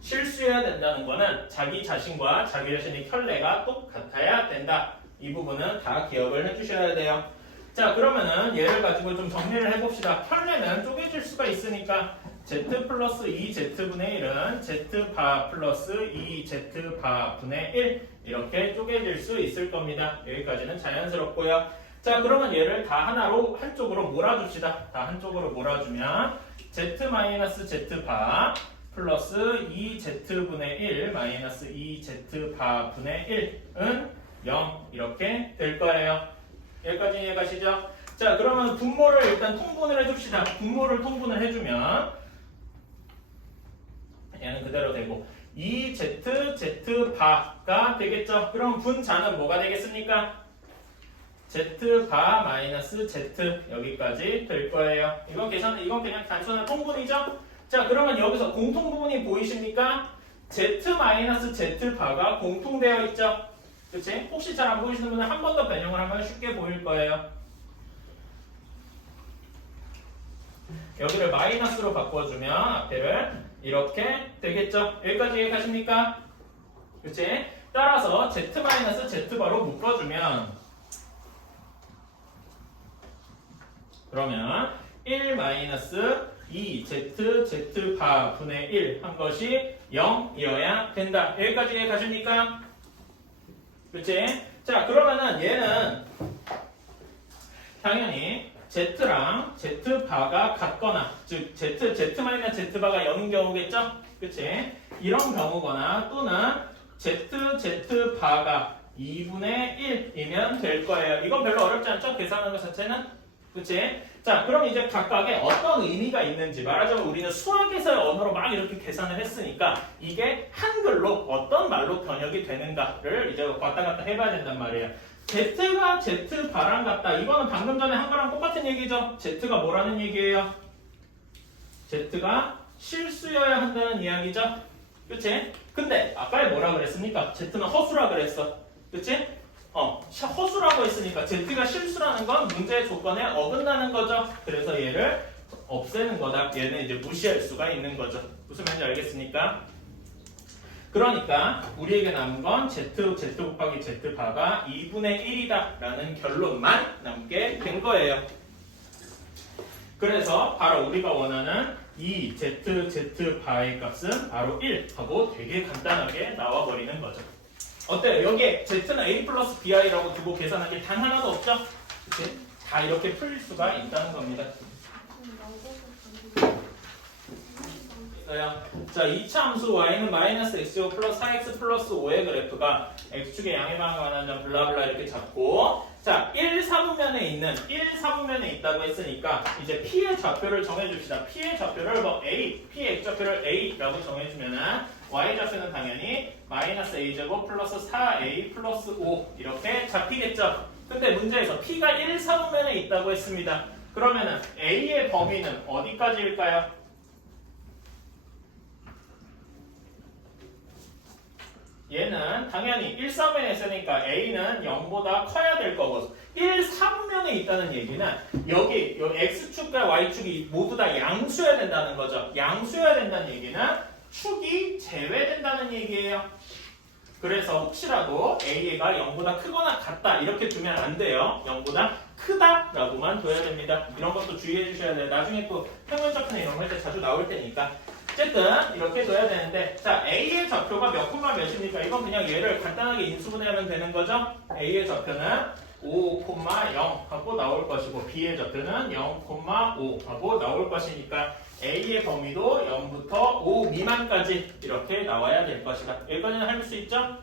실수해야 된다는 거는 자기 자신과 자기 자신의 혈례가 똑같아야 된다. 이 부분은 다 기억을 해주셔야 돼요. 자, 그러면은 얘를 가지고 좀 정리를 해봅시다. 혈례는 쪼개질 수가 있으니까 Z 플러스 2Z분의 1은 Z바 플러스 2Z바분의 1 이렇게 쪼개질 수 있을 겁니다. 여기까지는 자연스럽고요. 자, 그러면 얘를 다 하나로 한쪽으로 몰아줍시다. 다 한쪽으로 몰아주면 Z-Z바 플러스 2Z분의 1 마이너스 2Z바분의 1은 0 이렇게 될 거예요. 여기까지 이해가시죠? 자, 그러면 분모를 일단 통분을 해줍시다. 분모를 통분을 해주면 얘는 그대로 되고 2Z, Z바가 되겠죠? 그럼 분자는 뭐가 되겠습니까? Z바 마이너스 Z 여기까지 될 거예요. 이건 그냥 단순한 통분이죠? 자, 그러면 여기서 공통 부분이 보이십니까? Z 마이너스 Z바가 공통되어 있죠? 그치? 혹시 잘 안 보이시는 분은 한 번 더 변형을 하면 쉽게 보일 거예요. 여기를 마이너스로 바꿔주면 앞에를 이렇게 되겠죠? 여기까지 이해가십니까? 그치? 따라서 Z-Z바로 묶어주면 그러면 1-2Z Z바분의 1 한 것이 0이어야 된다. 여기까지 이해가십니까? 그치? 자, 그러면은 얘는 당연히 Z랑 Z바가 같거나 즉 Z-Z바가 0인 경우겠죠? 그치? 이런 경우거나 또는 Z바가 2분의 1이면 될 거예요. 이건 별로 어렵지 않죠? 계산하는 것 자체는? 그치? 자, 그럼 이제 각각의 어떤 의미가 있는지 말하자면 우리는 수학에서의 언어로 막 이렇게 계산을 했으니까 이게 한글로 어떤 말로 번역이 되는가를 이제 왔다 갔다 해봐야 된단 말이에요. Z가 Z바랑 같다. 이거는 방금 전에 한 거랑 똑같은 얘기죠. Z가 뭐라는 얘기예요? Z가 실수여야 한다는 이야기죠. 그치? 근데 아까 뭐라 그랬습니까? Z는 허수라 그랬어. 그치? 허수라고 했으니까 Z가 실수라는 건 문제의 조건에 어긋나는 거죠. 그래서 얘를 없애는 거다. 얘는 이제 무시할 수가 있는 거죠. 무슨 말인지 알겠습니까? 그러니까 우리에게 남은 건 z 곱하기 z바가 2분의 1이다 라는 결론만 남게 된 거예요. 그래서 바로 우리가 원하는 이 z바의 값은 바로 1 하고 되게 간단하게 나와버리는 거죠. 어때요? 여기에 z는 a 플러스 bi라고 두고 계산한 게 단 하나도 없죠? 그치? 다 이렇게 풀 수가 있다는 겁니다. 자, 이차 함수 y는 마이너스 x제곱 플러스 4x 플러스 5의 그래프가 x축의 양의 방에 관한 점 블라블라 이렇게 잡고 자, 1, 3분면에 있는 1, 3분면에 있다고 했으니까 이제 p의 좌표를 정해줍시다. p의 좌표를 뭐 a, p의 x좌표를 a라고 정해주면은 y좌표는 당연히 마이너스 a제곱 플러스 4a 플러스 5 이렇게 잡히겠죠. 근데 문제에서 p가 1, 4분면에 있다고 했습니다. 그러면은 a의 범위는 어디까지일까요? 얘는 당연히 1, 3면에 있으니까 a는 0보다 커야 될 거고 1, 3면에 있다는 얘기는 여기 x축과 y축이 모두 다 양수여야 된다는 거죠. 양수여야 된다는 얘기는 축이 제외된다는 얘기예요. 그래서 혹시라도 a가 0보다 크거나 같다 이렇게 두면 안 돼요. 0보다 크다라고만 둬야 됩니다. 이런 것도 주의해 주셔야 돼요. 나중에 또 평면좌표나 이런 거 할 때 자주 나올 테니까. 어쨌든 이렇게 둬야 되는데 자 a의 좌표가 몇 콤마 몇입니까? 이건 그냥 얘를 간단하게 인수분해하면 되는 거죠. a의 좌표는 5,0 하고 나올 것이고 b의 좌표는 0,5 하고 나올 것이니까 a의 범위도 0부터 5 미만까지 이렇게 나와야 될 것이다. 여기까지는 할 수 있죠?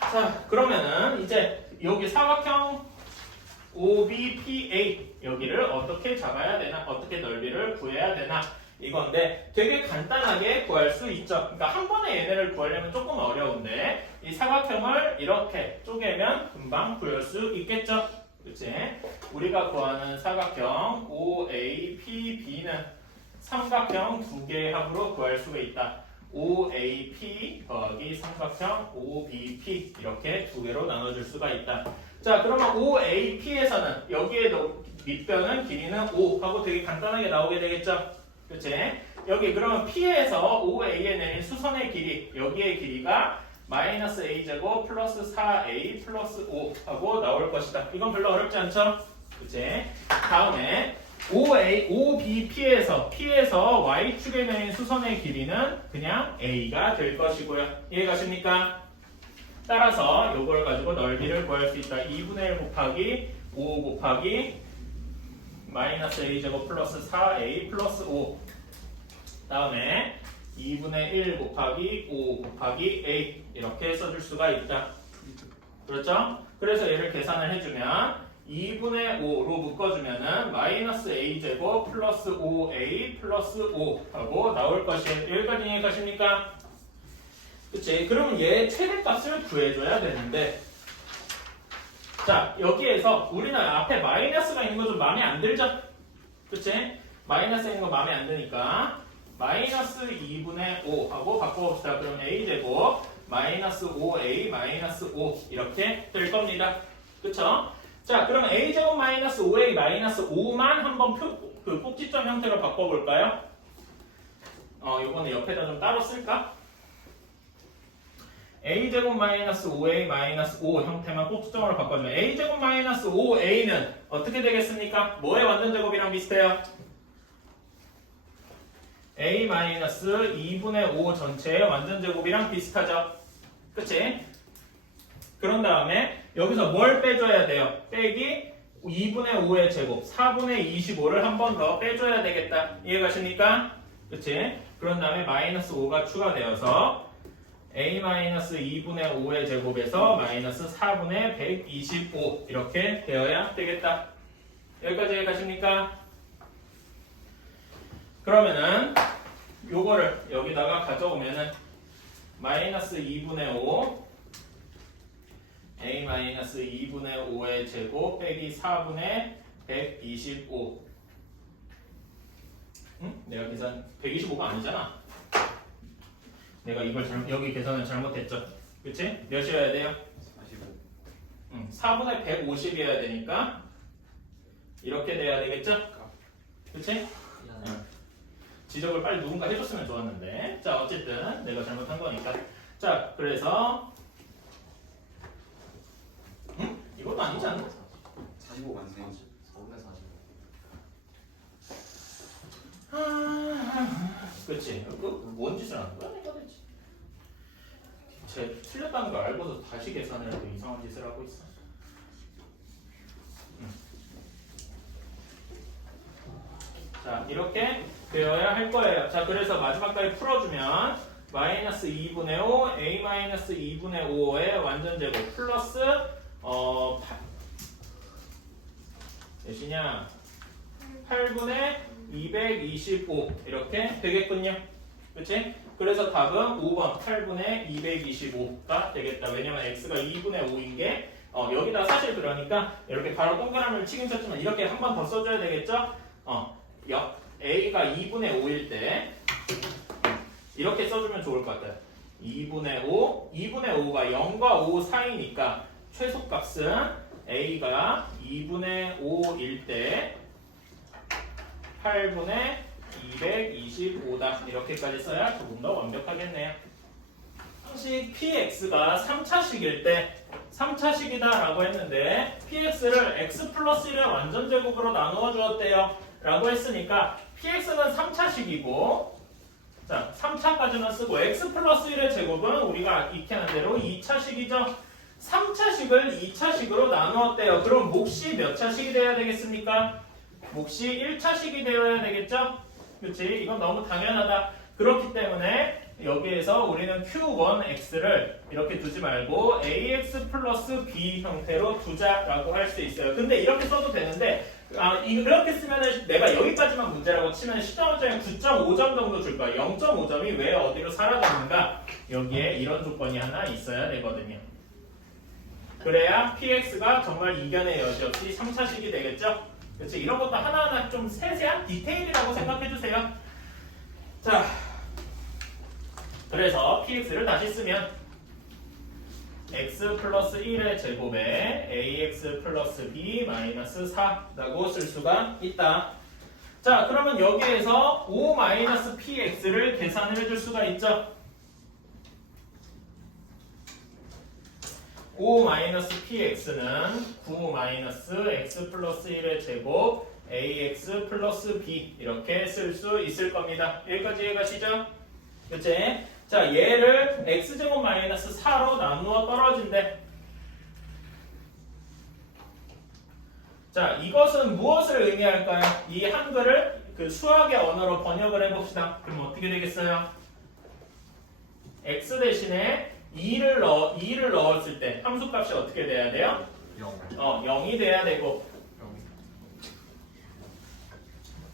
자 그러면은 이제 여기 사각형 OBPA 여기를 어떻게 잡아야 되나? 어떻게 넓이를 구해야 되나? 이건데 되게 간단하게 구할 수 있죠. 그러니까 한 번에 얘네를 구하려면 조금 어려운데 이 사각형을 이렇게 쪼개면 금방 구할 수 있겠죠. 그치? 우리가 구하는 사각형 OAPB는 삼각형 두 개의 합으로 구할 수가 있다. OAP 더하기 삼각형 OBP 이렇게 두 개로 나눠줄 수가 있다. 자 그러면 OAP에서는 여기에 밑변은 길이는 5 하고 되게 간단하게 나오게 되겠죠. 그치? 여기 그러면 P에서 OA에 내린 수선의 길이 여기의 길이가 마이너스 A제곱 플러스 4A 플러스 5 하고 나올 것이다. 이건 별로 어렵지 않죠? 그치? 다음에 OBP에서 Y축에 내린 수선의 길이는 그냥 A가 될 것이고요. 이해가십니까? 따라서 이걸 가지고 넓이를 구할 수 있다. 2분의 1 곱하기 5 곱하기 마이너스 a제곱 플러스 4a 플러스 5 다음에 2분의 1 곱하기 5 곱하기 a 이렇게 써줄 수가 있다. 그렇죠? 그래서 얘를 계산을 해주면 2분의 5로 묶어주면은 마이너스 a제곱 플러스 5a 플러스 5 하고 나올 것이에요. 여기까지 이해가십니까? 그치? 그러면 얘 최대값을 구해줘야 되는데 자 여기에서 우리는 앞에 마이너스가 있는 거 좀 마음에 안 들죠? 그치? 마이너스 있는 거 마음에 안 드니까 마이너스 2분의 5 하고 바꿔봅시다. 그럼 a제곱 마이너스 5a 마이너스 5 이렇게 될 겁니다. 그쵸? 자 그럼 a제곱 마이너스 5a 마이너스 5만 한번 그 꼭지점 형태로 바꿔볼까요? 요거는 옆에다 좀 따로 쓸까? a제곱 마이너스 5a 마이너스 5 형태만 꼭지점으로 바꿔주면 a제곱 마이너스 5a는 어떻게 되겠습니까? 뭐의 완전제곱이랑 비슷해요? a 마이너스 2분의 5 전체의 완전제곱이랑 비슷하죠? 그치? 그런 다음에 여기서 뭘 빼줘야 돼요? 빼기 2분의 5의 제곱 4분의 25를 한 번 더 빼줘야 되겠다. 이해가십니까? 그치? 그런 다음에 마이너스 5가 추가되어서 a-2분의 5의 제곱에서 마이너스 4분의 125 이렇게 되어야 되겠다. 여기까지 가십니까? 그러면은 요거를 여기다가 가져오면은 마이너스 2분의 5 a-2분의 5의 제곱 빼기 4분의 125 응? 내가 계산 125가 아니잖아. 내가 이걸 여기 계산을 잘못했죠. 그치? 몇이어야 돼요? 45. 4분의 150이어야 되니까 이렇게 돼야 되겠죠? 그치? 지적을 빨리 누군가 해줬으면 좋았는데. 자, 어쨌든 내가 잘못한 거니까. 자, 그래서 이것도 아니지 않나? 45 맞네요. 445. 그치? 뭔 짓을 하는 거야? 내가 대체. 쟤 틀렸다는 걸 알고도 다시 계산을 해도 이상한 짓을 하고 있어. 자, 이렇게 되어야 할 거예요. 자, 그래서 마지막까지 풀어주면 마이너스 2분의 5, a 마이너스 2분의 5의 완전 제곱 플러스 8이냐 8분의 225 이렇게 되겠군요. 그치? 그래서 답은 5번 8분의 225가 되겠다. 왜냐면 x가 2분의 5인 게 여기다 사실 그러니까 이렇게 바로 동그라미를 치긴 쳤지만 이렇게 한 번 더 써줘야 되겠죠? a가 2분의 5일 때 이렇게 써주면 좋을 것 같아요. 2분의 5, 2분의 5가 0과 5 사이니까 최소값은 a가 2분의 5일 때 8분의 225다. 이렇게까지 써야 조금 더 완벽하겠네요. 항시 px가 3차식일 때 3차식이다 라고 했는데 px를 x 플러스 1의 완전 제곱으로 나누어 주었대요 라고 했으니까 px는 3차식이고 자 3차까지만 쓰고 x 플러스 1의 제곱은 우리가 익히는 대로 2차식이죠. 3차식을 2차식으로 나누었대요. 그럼 몫이 몇 차식이 돼야 되겠습니까? 몫이 1차식이 되어야 되겠죠? 그렇지? 이건 너무 당연하다. 그렇기 때문에 여기에서 우리는 Q1X를 이렇게 두지 말고 AX 플러스 B 형태로 두자라고 할 수 있어요. 근데 이렇게 써도 되는데 이렇게 쓰면은 내가 여기까지만 문제라고 치면 시점점에 9.5점 정도 줄 거야. 0.5점이 왜 어디로 사라졌는가? 여기에 이런 조건이 하나 있어야 되거든요. 그래야 PX가 정말 이견의 여지 없이 3차식이 되겠죠? 그렇지? 이런 것도 하나하나 좀 세세한 디테일이라고 생각해 주세요. 자, 그래서 PX를 다시 쓰면 x 플러스 1의 제곱에 ax 플러스 b 마이너스 4라고 쓸 수가 있다. 자, 그러면 여기에서 5 마이너스 px를 계산을 해줄 수가 있죠. 5 마이너스 px는 9 마이너스 x 플러스 1의 제곱 ax 플러스 b 이렇게 쓸 수 있을 겁니다. 여기까지 이해가시죠? 그치? 자, 얘를 x제곱 마이너스 4로 나누어 떨어진대. 자, 이것은 무엇을 의미할까요? 이 한글을 그 수학의 언어로 번역을 해봅시다. 그럼 어떻게 되겠어요? x 대신에 2를 넣었을 때 함수값이 어떻게 돼야 돼요? 0이 돼야 되고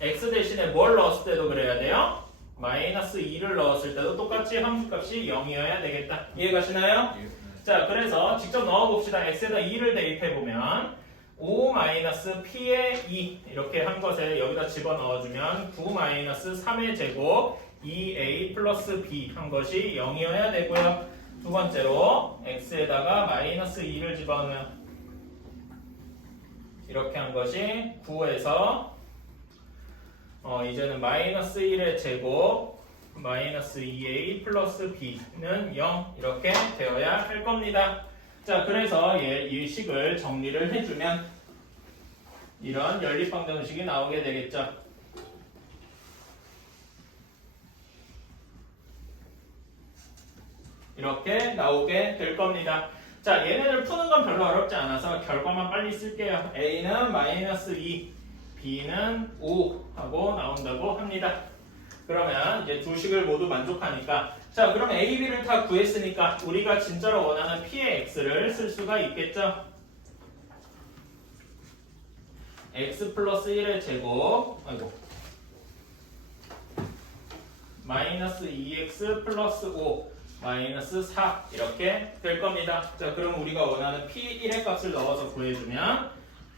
x 대신에 뭘 넣었을 때도 그래야 돼요? 마이너스 2를 넣었을 때도 똑같이 함수값이 0이어야 되겠다. 이해가시나요? 자, 그래서 직접 넣어봅시다. x에다 2를 대입해보면 5 마이너스 p의 2 이렇게 한 것에 여기다 집어넣어주면 9 마이너스 3의 제곱 2a 플러스 b 한 것이 0이어야 되고요. 두 번째로 x에다가 마이너스 2를 집어넣으면 이렇게 한 것이 9에서 이제는 마이너스 1의 제곱 마이너스 2a 플러스 b는 0 이렇게 되어야 할 겁니다. 자, 그래서 이 식을 정리를 해주면 이런 연립방정식이 나오게 되겠죠. 이렇게 나오게 될 겁니다. 자, 얘네를 푸는 건 별로 어렵지 않아서 결과만 빨리 쓸게요. a는 마이너스 2 b는 5 하고 나온다고 합니다. 그러면 이제 두 식을 모두 만족하니까 자, 그럼 a, b를 다 구했으니까 우리가 진짜로 원하는 p의 x를 쓸 수가 있겠죠. x 플러스 1의 제곱 마이너스 2x 플러스 5 마이너스 4 이렇게 될 겁니다. 자, 그럼 우리가 원하는 p1의 값을 넣어서 구해주면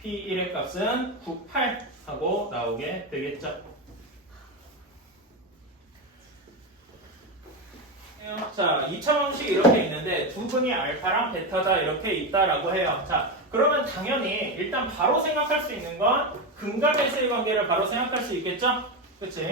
p1의 값은 98 하고 나오게 되겠죠. 자, 2차 방식이 이렇게 있는데 두 분이 알파랑 베타다 이렇게 있다라고 해요. 자, 그러면 당연히 일단 바로 생각할 수 있는 건 근과 대수의 관계를 바로 생각할 수 있겠죠? 그치?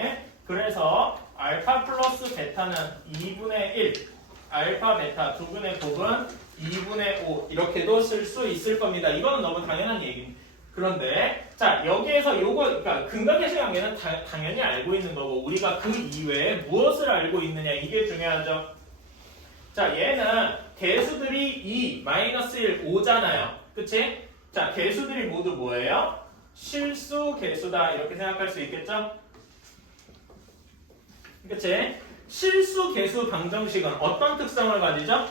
그래서 알파 플러스 베타는 2분의 1, 알파 베타 두 분의 곱은 2분의 5 이렇게도 쓸 수 있을 겁니다. 이거는 너무 당연한 얘기입니다. 그런데 자 여기에서 요거 그러니까 근각계식 관계는 당연히 알고 있는 거고 우리가 그 이외에 무엇을 알고 있느냐 이게 중요하죠. 자 얘는 개수들이 2, 마이너스 1, 5잖아요. 그치? 자 개수들이 모두 뭐예요? 실수 개수다 이렇게 생각할 수 있겠죠? 그치? 실수 개수 방정식은 어떤 특성을 가지죠?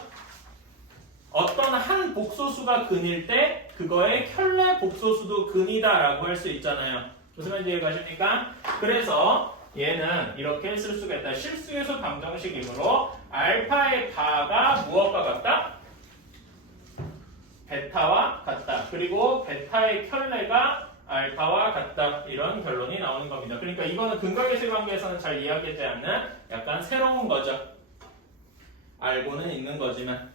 어떤 한 복소수가 근일 때 그거의 켤레 복소수도 근이다라고 할 수 있잖아요. 무슨 말인지 이해가십니까? 그래서 얘는 이렇게 쓸 수가 있다. 실수계수 방정식이므로 알파의 바가 무엇과 같다? 베타와 같다. 그리고 베타의 켤레가 알파와 같다. 이런 결론이 나오는 겁니다. 그러니까 이거는 근각계식 관계에서는 잘 이야기하지 않는 약간 새로운 거죠. 알고는 있는 거지만.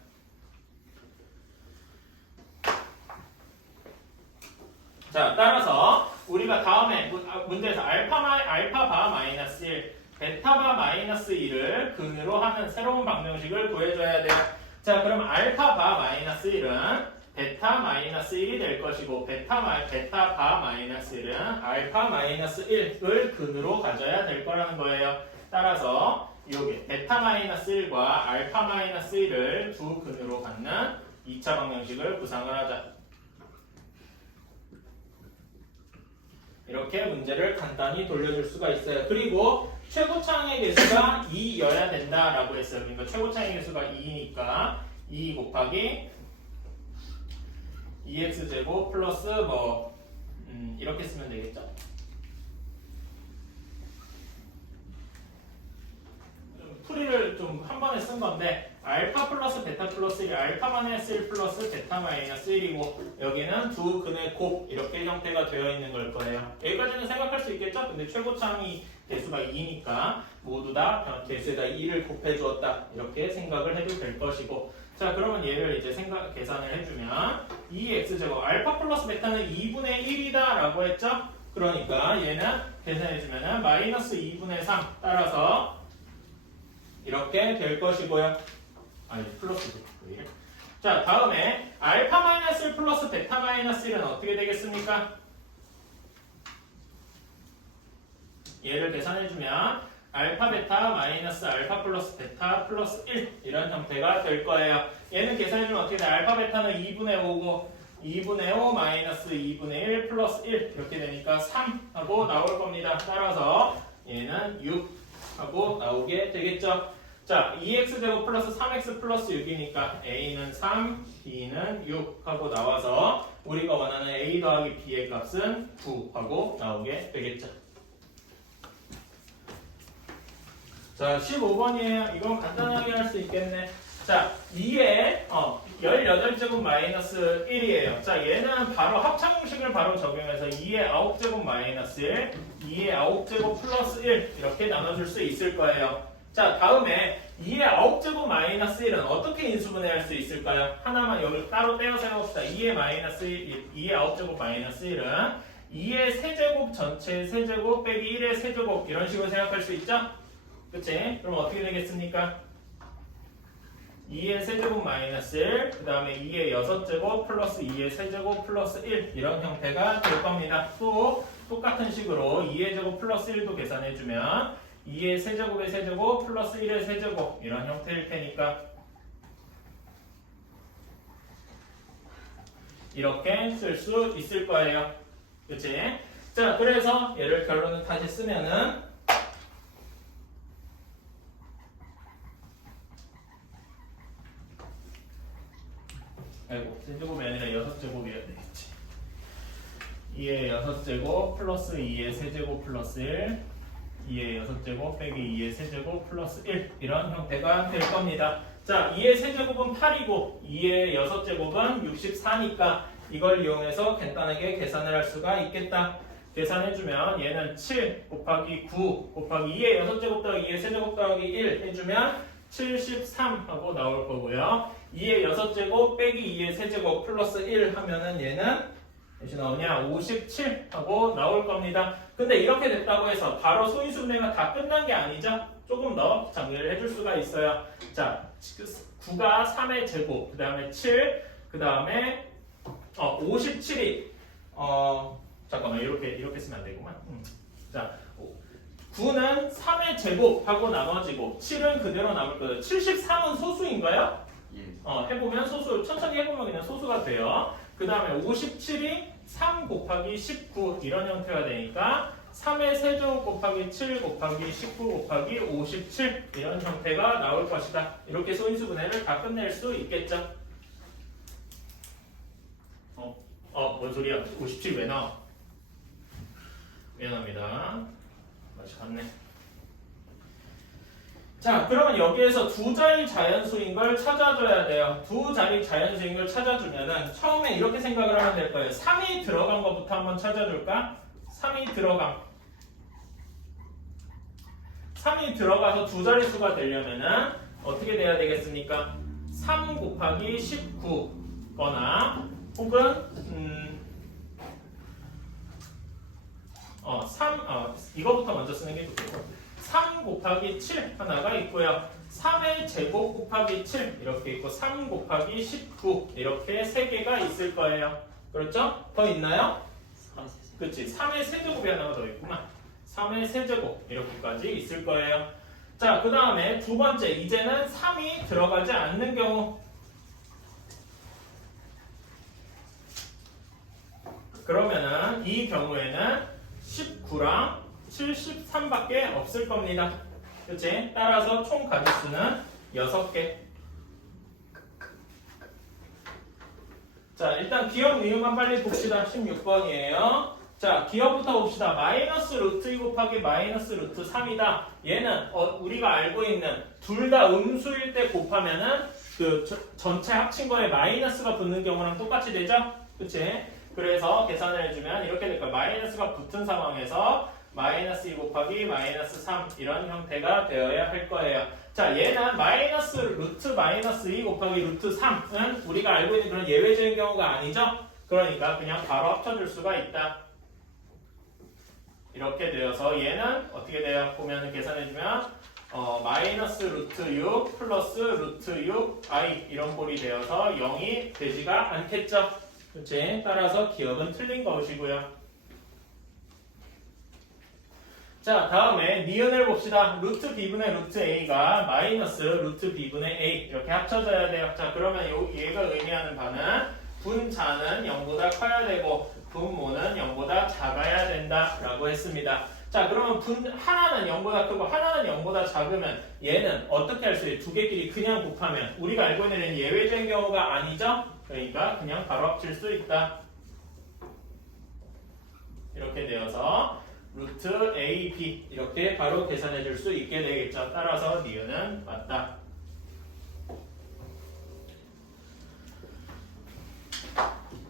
자, 따라서 우리가 다음에 문제에서 알파 바 마이너스 1, 베타 바 마이너스 1을 근으로 하는 새로운 방정식을 구해줘야 돼요. 자, 그럼 알파 바 마이너스 1은 베타 마이너스 1이 될 것이고 베타 바 마이너스 1은 알파 마이너스 1을 근으로 가져야 될 거라는 거예요. 따라서 여기 베타 마이너스 1과 알파 마이너스 1을 두 근으로 갖는 2차 방정식을 구상을 하자. 이렇게 문제를 간단히 돌려줄 수가 있어요. 그리고 최고차항의 개수가 2여야 된다라고 했어요. 그러니까 최고차항의 개수가 2니까 2 곱하기 2x제곱 플러스 이렇게 쓰면 되겠죠? 풀이를 좀 한 번에 쓴 건데 알파 플러스 베타 플러스 1, 알파 마이너스 1 플러스 베타 마이너스 1이고 여기는 두 근의 곱 이렇게 형태가 되어 있는 걸 거예요. 여기까지는 생각할 수 있겠죠? 근데 최고차항이 개수가 2니까 모두 다 개수에다 2를 곱해 주었다 이렇게 생각을 해도 될 것이고 자 그러면 얘를 이제 계산을 해주면 2x제곱 알파 플러스 베타는 2분의 1이다 라고 했죠? 그러니까 얘는 계산해주면 마이너스 2분의 3 따라서 이렇게 될 것이고요. 아니 플러스 왜 이래? 자 다음에 알파 마이너스 1 플러스 베타 마이너스 1은 어떻게 되겠습니까? 얘를 계산해주면 알파 베타 마이너스 알파 플러스 베타 플러스 1 이런 형태가 될 거예요. 얘는 계산해주면 어떻게 돼? 알파 베타는 2분의 5고 2분의 5 마이너스 2분의 1 플러스 1 이렇게 되니까 3 하고 나올 겁니다. 따라서 얘는 6 하고 나오게 되겠죠. 자, 2x제곱 플러스 3x 플러스 6이니까 a는 3, b는 6 하고 나와서 우리가 원하는 a 더하기 b의 값은 9 하고 나오게 되겠죠. 자, 15번이에요. 이건 간단하게 할 수 있겠네. 자, 2에 18제곱 마이너스 1이에요. 자, 얘는 바로 합창공식을 바로 적용해서 2의 9제곱 마이너스 1, 2의 9제곱 플러스 1 이렇게 나눠줄 수 있을 거예요. 자, 다음에 2의 9제곱 마이너스 1은 어떻게 인수분해할 수 있을까요? 하나만 여기 따로 떼어서 해봅시다. 2의 마이너스 1, 2의 9제곱 마이너스 1은 2의 세제곱 전체 세제곱 빼기 1의 세제곱 이런 식으로 생각할 수 있죠? 그치? 그럼 어떻게 되겠습니까? 2의 세제곱 마이너스 1, 그 다음에 2의 6제곱 플러스 2의 세제곱 플러스 1 이런 형태가 될 겁니다. 또 똑같은 식으로 2의 제곱 플러스 1도 계산해주면 2의 세제곱의 세제곱 플러스 1의 세제곱 이런 형태일 테니까 이렇게 쓸 수 있을 거예요. 그치? 자, 그래서 얘를 결론을 다시 쓰면은 아이고, 세제곱이 아니라 6제곱이어야 되겠지. 2의 6제곱 플러스 2의 세제곱 플러스 1 2의 6제곱 빼기 2의 세제곱 플러스 1 이런 형태가 될 겁니다. 자, 2의 세제곱은 8이고 2의 6제곱은 64니까 이걸 이용해서 간단하게 계산을 할 수가 있겠다. 계산해주면 얘는 7 곱하기 9 곱하기 2의 6제곱 더하기 2의 세제곱 더하기 1 해주면 73 하고 나올 거고요. 2의 6제곱 빼기 2의 세제곱 플러스 1 하면은 얘는 몇이 나오냐? 57 하고 나올 겁니다. 근데 이렇게 됐다고 해서 바로 소인수 분해가 다 끝난 게 아니죠? 조금 더 정리를 해줄 수가 있어요. 자, 9가 3의 제곱, 그 다음에 7, 그 다음에 57이 잠깐만 이렇게 쓰면 안 되구만. 자, 9는 3의 제곱하고 나머지고 7은 그대로 남을 거예요. 73은 소수인가요? 예. 해보면 소수, 천천히 해보면 그냥 소수가 돼요. 그 다음에 57이 3 곱하기 19 이런 형태가 되니까 3의 세제곱 곱하기 7 곱하기 19 곱하기 57 이런 형태가 나올 것이다. 이렇게 소인수 분해를 다 끝낼 수 있겠죠. 뭔 소리야? 57 왜 나와? 미안합니다. 맛이 갔네. 자, 그러면 여기에서 두 자리 자연수인 걸 찾아줘야 돼요. 두 자리 자연수인 걸 찾아주면은 처음에 이렇게 생각을 하면 될 거예요. 3이 들어간 것부터 한번 찾아줄까? 3이 들어가서 두 자릿수가 되려면은 어떻게 돼야 되겠습니까? 3 곱하기 19거나 혹은 이거부터 먼저 쓰는 게 좋겠고 3 곱하기 7 하나가 있고요. 3의 제곱 곱하기 7 이렇게 있고 3 곱하기 19 이렇게 3개가 있을 거예요. 그렇죠? 더 있나요? 그치? 3의 세제곱이 하나가 더 있구만. 3의 세제곱 이렇게까지 있을 거예요. 자, 그 다음에 두 번째 이제는 3이 들어가지 않는 경우 그러면은 이 경우에는 19랑 73밖에 없을 겁니다. 그치? 따라서 총 가짓수는 6개. 자, 일단 기억 니은만 빨리 봅시다. 16번이에요. 자, 기억부터 봅시다. 마이너스 루트 2 곱하기 마이너스 루트 3이다. 얘는 우리가 알고 있는 둘 다 음수일 때 곱하면은 그 전체 합친 거에 마이너스가 붙는 경우랑 똑같이 되죠? 그치? 그래서 계산을 해주면 이렇게 될 거예요. 마이너스가 붙은 상황에서 마이너스 2 곱하기 마이너스 3 이런 형태가 되어야 할 거예요. 자, 얘는 마이너스 루트 마이너스 2 곱하기 루트 3은 우리가 알고 있는 그런 예외적인 경우가 아니죠? 그러니까 그냥 바로 합쳐줄 수가 있다. 이렇게 되어서 얘는 어떻게 돼요? 보면 계산해주면 마이너스 루트 6 플러스 루트 6 i 이런 꼴이 되어서 0이 되지가 않겠죠? 그치? 따라서 기억은 틀린 것이고요. 자, 다음에 니은을 봅시다. 루트 b분의 루트 a가 마이너스 루트 b분의 a 이렇게 합쳐져야 돼요. 자, 그러면 얘가 의미하는 바는 분자는 0보다 커야 되고 분모는 0보다 작아야 된다 라고 했습니다. 자, 그러면 하나는 0보다 크고 하나는 0보다 작으면 얘는 어떻게 할 수 있어요? 두 개끼리 그냥 곱하면 우리가 알고 있는 예외적인 경우가 아니죠? 그러니까 그냥 바로 합칠 수 있다. 이렇게 되어서 루트 a, b 이렇게 바로 계산해 줄 수 있게 되겠죠. 따라서 니은은 맞다.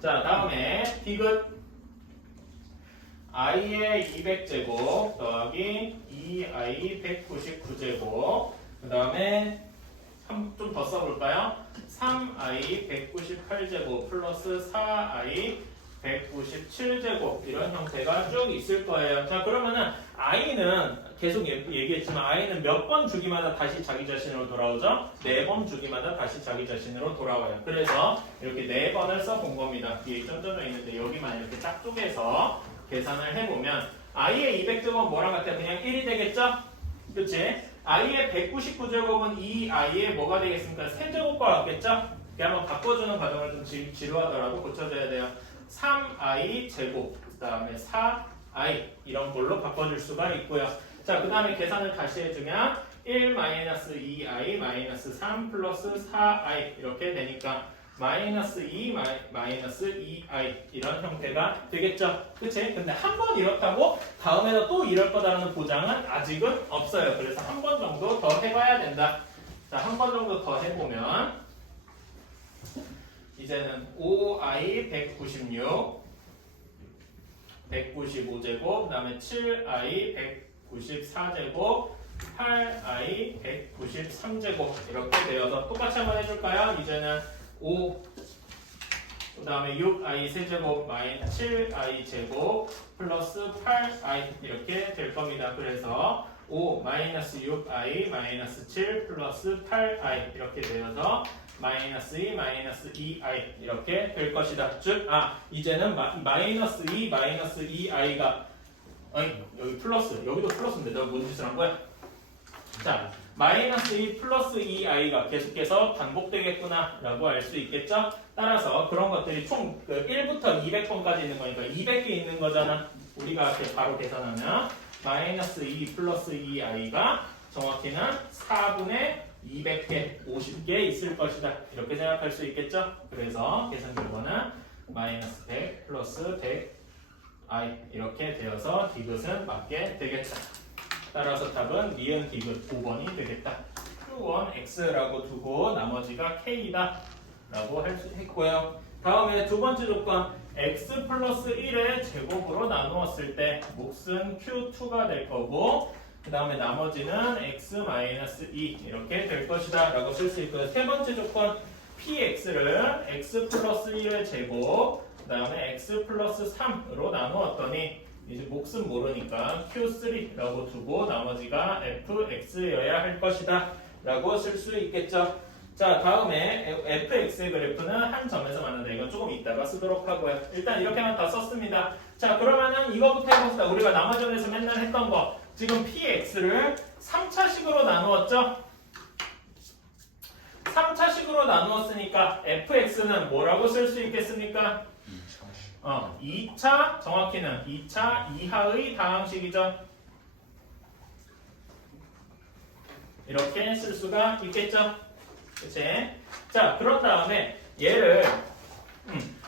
자, 다음에 디귿 i의 200제곱 더하기 2i 199제곱 그 다음에 좀 더 써볼까요? 3i 198제곱 플러스 4i 197제곱 이런 형태가 쭉 있을 거예요. 자, 그러면은 i는 계속 얘기했지만 i는 몇 번 주기마다 다시 자기 자신으로 돌아오죠? 4번 주기마다 다시 자기 자신으로 돌아와요. 그래서 이렇게 4번을 써본 겁니다. 뒤에 점점점 있는데 여기만 이렇게 딱 쪼개서 계산을 해보면 i의 200제곱은 뭐랑 같아요? 그냥 1이 되겠죠? 그치? i의 199제곱은 이 i의 뭐가 되겠습니까? 세제곱과 같겠죠? 이렇게 한번 바꿔주는 과정을 좀 지루하더라도 고쳐줘야 돼요. 3i 제곱, 그 다음에 4i 이런 걸로 바꿔줄 수가 있고요. 자, 그 다음에 계산을 다시 해주면 1-2i 3 플러스 4i 이렇게 되니까 -2 -2i 이런 형태가 되겠죠. 그치? 근데 한 번 이렇다고 다음에도 또 이럴 거다라는 보장은 아직은 없어요. 그래서 한 번 정도 더 해봐야 된다. 자, 한 번 정도 더 해보면 이제는 5i 196 195제곱 그 다음에 7i 194제곱 8i 193제곱 이렇게 되어서 똑같이 한번 해줄까요? 이제는 5 그 다음에 6i 세제곱 마이너스 7i 제곱 플러스 8i 이렇게 될 겁니다. 그래서 5 마이너스 6i 마이너스 7 플러스 8i 이렇게 되어서 마이너스 2 마이너스 2i 이렇게 될 것이다. 즉, 이제는 마이너스 2 마이너스 2i가 여기 플러스, 여기도 플러스인데 내가 뭔 짓을 한 거야? 자, 마이너스 2 플러스 2i가 계속해서 반복되겠구나 라고 알 수 있겠죠? 따라서 그런 것들이 총 1부터 200번까지 있는 거니까 200개 있는 거잖아. 우리가 바로 계산하면 마이너스 2 플러스 2i가 정확히는 4분의 200개, 50개 있을 것이다. 이렇게 생각할 수 있겠죠? 그래서 계산 결과는 마이너스 100 플러스 100i 이렇게 되어서 디귿은 맞게 되겠다. 따라서 답은 니은 디귿 5번이 되겠다. Q1 X라고 두고 나머지가 K다 라고 할 수 했고요. 다음에 두 번째 조건 X 플러스 1의 제곱으로 나누었을 때 몫은 Q2가 될 거고 그 다음에 나머지는 X 마이너스 2 이렇게 될 것이다 라고 쓸 수 있고요. 세 번째 조건 PX를 X 플러스 1의 제곱 그 다음에 X 플러스 3으로 나누었더니 이제 몫은 모르니까 Q3라고 두고 나머지가 fx여야 할 것이다 라고 쓸 수 있겠죠. 자, 다음에 fx의 그래프는 한 점에서 만난다. 이건 조금 이따가 쓰도록 하고요. 일단 이렇게만 다 썼습니다. 자, 그러면은 이거부터 해봅시다. 우리가 나머지에서 맨날 했던 거 지금 px를 3차식으로 나누었죠. 3차식으로 나누었으니까 fx는 뭐라고 쓸 수 있겠습니까? 2차 정확히는 2차 이하의 다항식이죠. 이렇게 쓸 수가 있겠죠. 그치? 자, 그런 다음에 얘를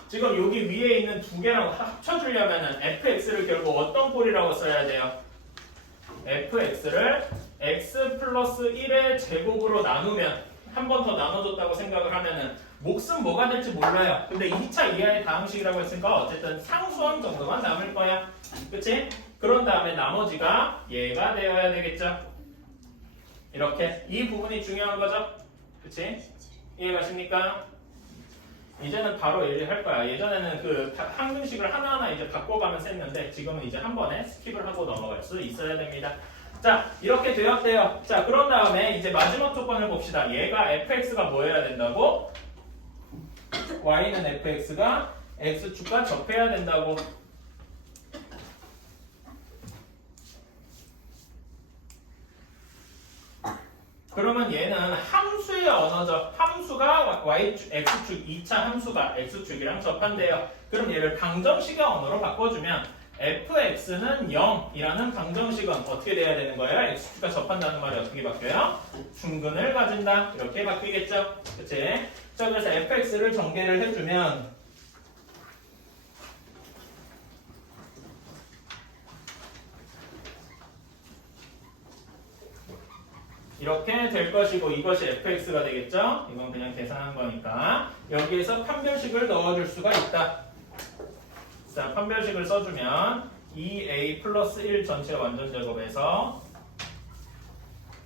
지금 여기 위에 있는 두 개랑 합쳐주려면은 fx를 결국 어떤 꼴이라고 써야 돼요? fx를 x 플러스 1의 제곱으로 나누면 한 번 더 나눠줬다고 생각을 하면은 몫은 뭐가 될지 몰라요. 근데 2차 이하의 다항식이라고 했으니까 어쨌든 상수항 정도만 남을 거야. 그치? 그런 다음에 나머지가 얘가 되어야 되겠죠. 이렇게 이 부분이 중요한 거죠. 그치? 이해가십니까? 이제는 바로 얘를 할 거야. 예전에는 그 항등식을 하나하나 이제 바꿔가면서 했는데 지금은 이제 한 번에 스킵을 하고 넘어갈 수 있어야 됩니다. 자, 이렇게 되었대요. 자, 그런 다음에 이제 마지막 조건을 봅시다. 얘가 fx가 뭐여야 된다고? y는 fx가 x축과 접해야 된다고. 그러면 얘는 함수의 언어죠. 함수가 x축, 2차 함수가 x축이랑 접한대요. 그럼 얘를 방정식의 언어로 바꿔주면 fx는 0이라는 방정식은 어떻게 돼야 되는 거예요? x축과 접한다는 말이 어떻게 바뀌어요? 중근을 가진다. 이렇게 바뀌겠죠. 그치? 자, 그래서 fx를 전개를 해주면 이렇게 될 것이고 이것이 fx가 되겠죠? 이건 그냥 계산한 거니까 여기에서 판별식을 넣어줄 수가 있다. 자, 판별식을 써주면 2a 플러스 1 전체 완전 제곱에서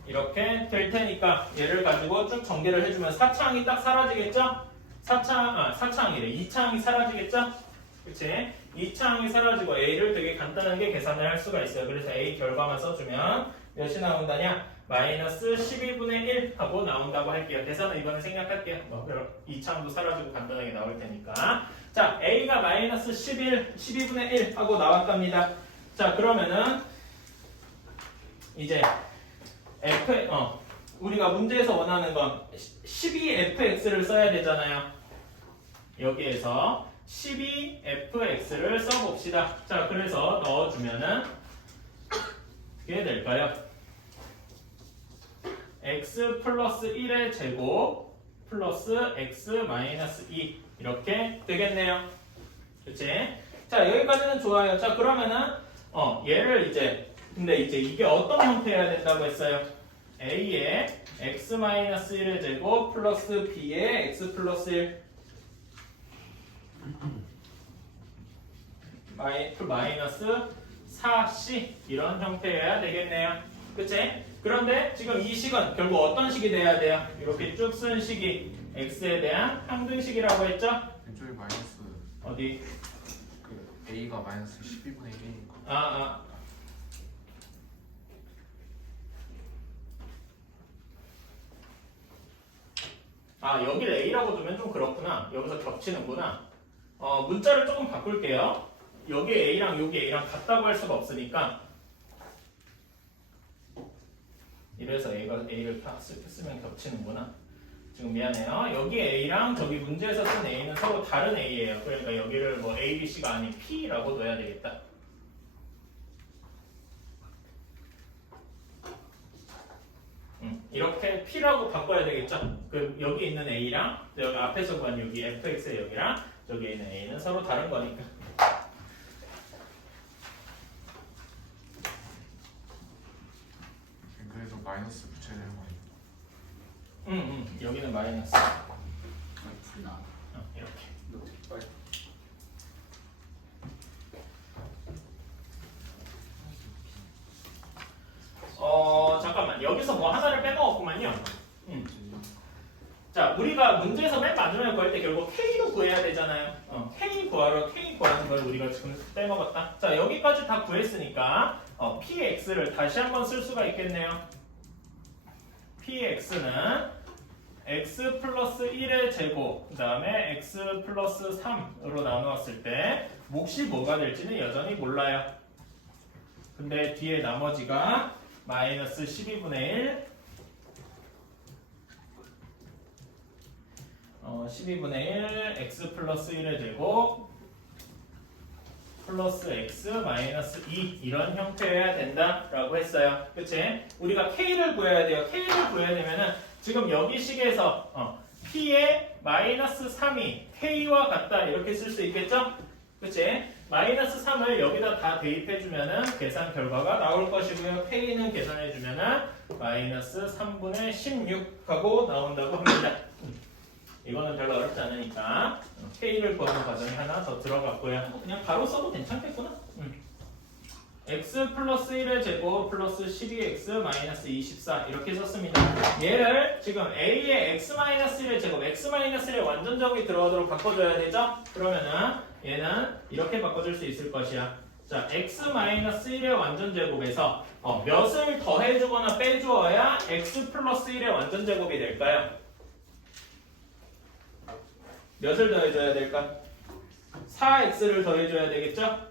이렇게 될 테니까 얘를 가지고 쭉 전개를 해주면 4차항이 딱 사라지겠죠? 4차항이래. 2차항이 사라지겠죠? 그치? 2차항이 사라지고 a를 되게 간단하게 계산을 할 수가 있어요. 그래서 a 결과만 써주면 몇이 나온다냐? 마이너스 12분의 1 하고 나온다고 할게요. 계산은 이번에 생략할게요. 2차항도 사라지고 간단하게 나올 테니까. 자, a가 마이너스 12분의 1 하고 나왔답니다. 자, 그러면은 이제 우리가 문제에서 원하는 건 12fx를 써야 되잖아요. 여기에서 12fx를 써봅시다. 자, 그래서 넣어주면은 어떻게 될까요? x 플러스 1의 제곱 플러스 x 마이너스 2 이렇게 되겠네요. 그치? 자, 여기까지는 좋아요. 자, 그러면은 얘를 이제 근데 이제 이게 어떤 형태여야 된다고 했어요? a의 x 마이너스 1의 제곱 플러스 b의 x 플러스 1 마이너스 4c 이런 형태여야 되겠네요. 그치? 그런데 지금 이 식은 결국 어떤 식이 돼야 돼요? 이렇게 쭉 쓴 식이 x에 대한 항등식이라고 했죠? 왼쪽에 마이너스 어디? 그 A가 마이너스 12분의 1인 거. 아. 여기를 A라고 두면 좀 그렇구나. 여기서 겹치는구나. 문자를 조금 바꿀게요. 여기 A랑 여기 A랑 같다고 할 수가 없으니까. 이래서 A를 딱 쓰면 겹치는구나. 지금 미안해요. 여기 A랑 저기 문제에서 쓴 A는 서로 다른 A예요. 그러니까 여기를 뭐 A, B, C가 아닌 P라고 둬야 되겠다. 이렇게 P라고 바꿔야 되겠죠? 그 여기 있는 A랑 여기 앞에서 구한 여기 fx의 여기랑 저기 있는 A는 서로 다른 거니까. 그래서 마이너스 붙여야 되는 거 아니에요? 여기는 마이너스. 풀나. 이렇게. 빨리. 잠깐만. 여기서 뭐 하나를 빼먹었구만요. 자, 우리가 문제에서 맨 마지막에 구할 때 결국 K도 구해야 되잖아요. K 구하는 걸 우리가 지금 빼먹었다. 자, 여기까지 다 구했으니까 PX를 다시 한번 쓸 수가 있겠네요. PX는 X 플러스 1의 제곱, 그 다음에 X 플러스 3으로 나누었을 때 몫이 뭐가 될지는 여전히 몰라요. 근데 뒤에 나머지가 마이너스 12분의 1 12분의 1 x 플러스 1의 제곱 플러스 x 마이너스 2 이런 형태여야 된다라고 했어요. 그치? 우리가 k를 구해야 돼요. k를 구해야 되면은 지금 여기 식에서 p의 마이너스 3이 k와 같다 이렇게 쓸 수 있겠죠? 그치? 마이너스 3을 여기다 다 대입해주면은 계산 결과가 나올 것이고요. k는 계산해주면은 마이너스 3분의 16하고 나온다고 합니다. 이거는 별로 어렵지 않으니까 k를 구하는 과정이 하나 더 들어갔고요. 그냥 바로 써도 괜찮겠구나. x 플러스 1의 제곱 플러스 12x 마이너스 24 이렇게 썼습니다. 얘를 지금 a의 x 마이너스 1의 제곱 x 마이너스 1의 완전제곱이 들어가도록 바꿔줘야 되죠? 그러면은 얘는 이렇게 바꿔줄 수 있을 것이야. 자, x 마이너스 1의 완전제곱에서 몇을 더해주거나 빼주어야 x 플러스 1의 완전제곱이 될까요? 몇을 더해줘야 될까? 4x를 더해줘야 되겠죠?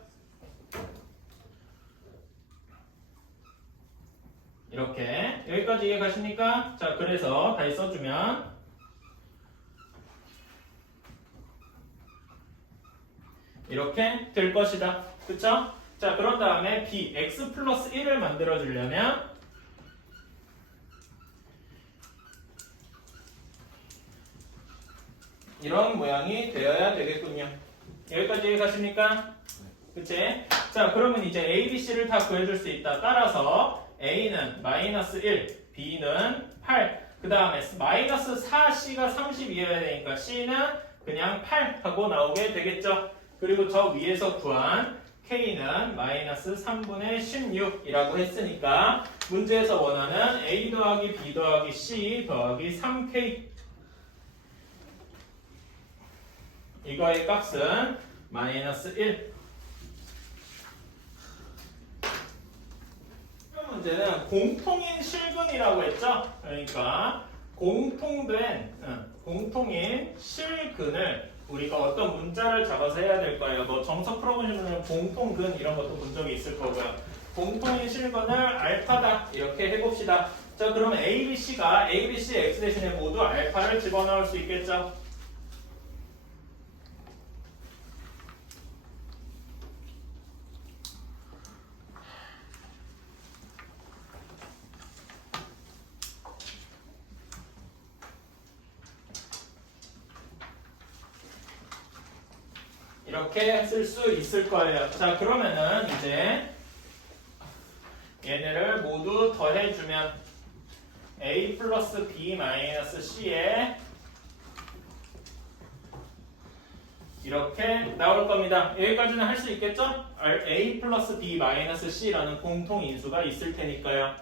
이렇게 여기까지 이해 가십니까? 자, 그래서 다시 써주면 이렇게 될 것이다. 그쵸? 자, 그런 다음에 b, x 플러스 1을 만들어주려면 이런 모양이 되어야 되겠군요. 여기까지 이해 가십니까? 그치? 자, 그러면 이제 a, b, c를 다 구해줄 수 있다. 따라서 a는 마이너스 1, b는 8, 그 다음에 마이너스 4c가 32여야 되니까 c는 그냥 8 하고 나오게 되겠죠. 그리고 저 위에서 구한 k는 마이너스 3분의 16이라고 했으니까 문제에서 원하는 a 더하기 b 더하기 c 더하기 3k 이거의 값은 마이너스 1. 문제는 공통인 실근이라고 했죠. 그러니까 공통인 실근을 우리가 어떤 문자를 잡아서 해야 될 거예요. 뭐 정석 풀어보시면 공통근 이런 것도 본 적이 있을 거고요. 공통인 실근을 알파다 이렇게 해봅시다. 자, 그러면 A, B, C가 A, B, C, X 대신에 모두 알파를 집어넣을 수 있겠죠. 이렇게 쓸 수 있을 거예요. 자, 그러면은 이제 얘네를 모두 더해주면 a 플러스 b 마이너스 c에 이렇게 나올 겁니다. 여기까지는 할 수 있겠죠? a 플러스 b 마이너스 c라는 공통인수가 있을 테니까요.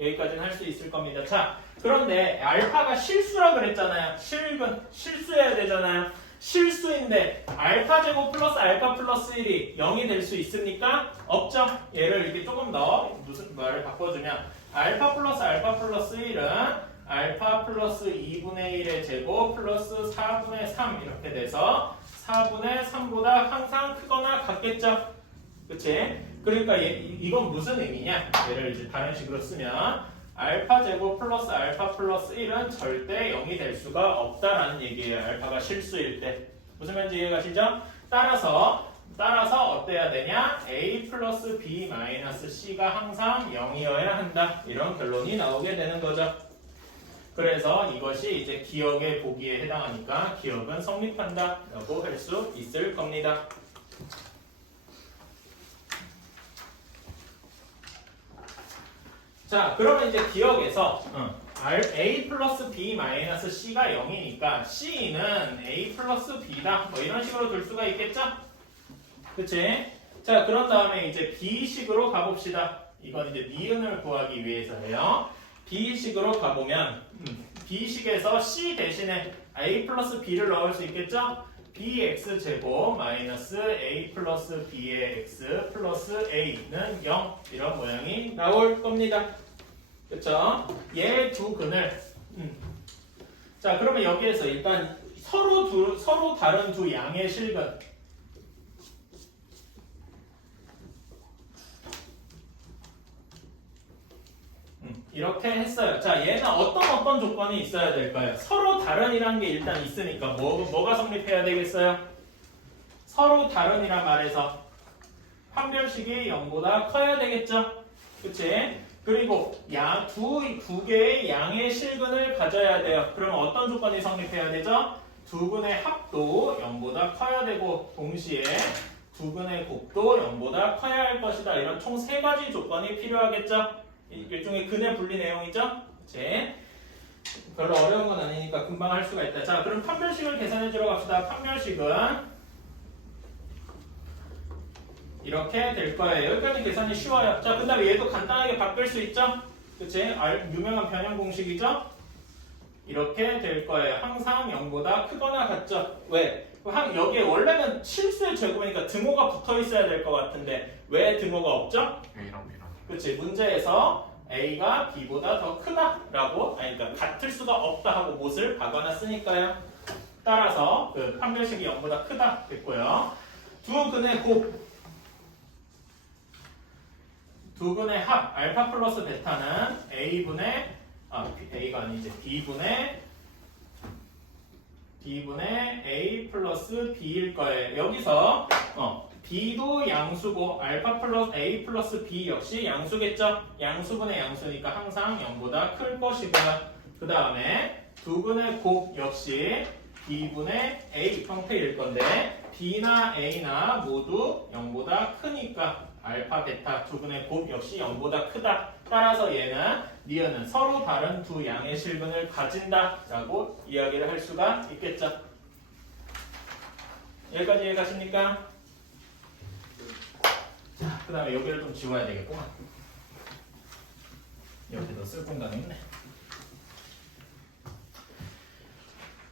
여기까지는 할 수 있을 겁니다. 자, 그런데 알파가 실수라 그랬잖아요. 실수해야 되잖아요. 실수인데 알파 제곱 플러스 알파 플러스 1이 0이 될 수 있습니까? 없죠. 얘를 이렇게 조금 더 무슨 말을 바꿔주면 알파 플러스 1은 알파 플러스 2분의 1의 제곱 플러스 4분의 3 이렇게 돼서 4분의 3보다 항상 크거나 같겠죠. 그치? 그러니까 이건 무슨 의미냐? 얘를 이제 다른 식으로 쓰면 알파 제곱 플러스 알파 플러스 1은 절대 0이 될 수가 없다라는 얘기예요. 알파가 실수일 때. 무슨 말인지 이해가시죠? 따라서 어때야 되냐? A 플러스 B 마이너스 C가 항상 0이어야 한다. 이런 결론이 나오게 되는 거죠. 그래서 이것이 이제 기억의 보기에 해당하니까 기억은 성립한다 라고 할 수 있을 겁니다. 자, 그러면 이제 기억에서 A 플러스 B 마이너스 C가 0이니까 C는 A 플러스 B다. 뭐 이런 식으로 둘 수가 있겠죠? 그치? 자, 그런 다음에 이제 B식으로 가봅시다. 이건 이제 니은을 구하기 위해서예요. B식으로 가보면 B식에서 C 대신에 A 플러스 B를 넣을 수 있겠죠? bx 제곱 마이너스 a 플러스 b의 x 플러스 a는 0 이런 모양이 나올 겁니다. 그쵸? 얘 두 근을 자, 그러면 여기에서 일단 서로 다른 두 양의 실근 이렇게 했어요. 자, 얘는 어떤 조건이 있어야 될까요? 서로 다른이라는 게 일단 있으니까 뭐가 성립해야 되겠어요? 서로 다른이란 말에서 판별식이 0보다 커야 되겠죠? 그치? 그리고 두 개의 양의 실근을 가져야 돼요. 그러면 어떤 조건이 성립해야 되죠? 두 근의 합도 0보다 커야 되고 동시에 두 근의 곱도 0보다 커야 할 것이다. 이런 총 3가지 조건이 필요하겠죠? 일종의 근의 분리 내용이죠? 그치? 별로 어려운 건 아니니까 금방 할 수가 있다. 자, 그럼 판별식을 계산해 주러 갑시다. 판별식은 이렇게 될 거예요. 여기까지 계산이 쉬워요. 자, 그 다음에 얘도 간단하게 바꿀 수 있죠? 그치? 유명한 변형 공식이죠? 이렇게 될 거예요. 항상 0보다 크거나 같죠? 왜? 여기에 원래는 실수의 제곱이니까 등호가 붙어 있어야 될 것 같은데 왜 등호가 없죠? A랑 B랑. 그치? 문제에서 A가 B보다 더 크다라고, 그러니까 같을 수가 없다 하고 못을 박아놔 쓰니까요. 따라서 그 판별식이 0보다 크다 됐고요. 두 근의 두 근의 합 알파 플러스 베타는 A분의 A가 아니지 B분의 A 플러스 B일 거예요. 여기서 B도 양수고 알파 플러스 A 플러스 B 역시 양수겠죠? 양수분의 양수니까 항상 0보다 클 것이고요. 그 다음에 두 근의 곱 역시 B분의 A 형태일 건데 B나 A나 모두 0보다 크니까 알파, 베타 두 근의 곱 역시 0보다 크다. 따라서 니은은 서로 다른 두 양의 실근을 가진다 라고 이야기를 할 수가 있겠죠. 여기까지 이해가십니까? 자, 그 다음에 여기를 좀 지워야 되겠구만. 여기도 쓸 공간이 있네.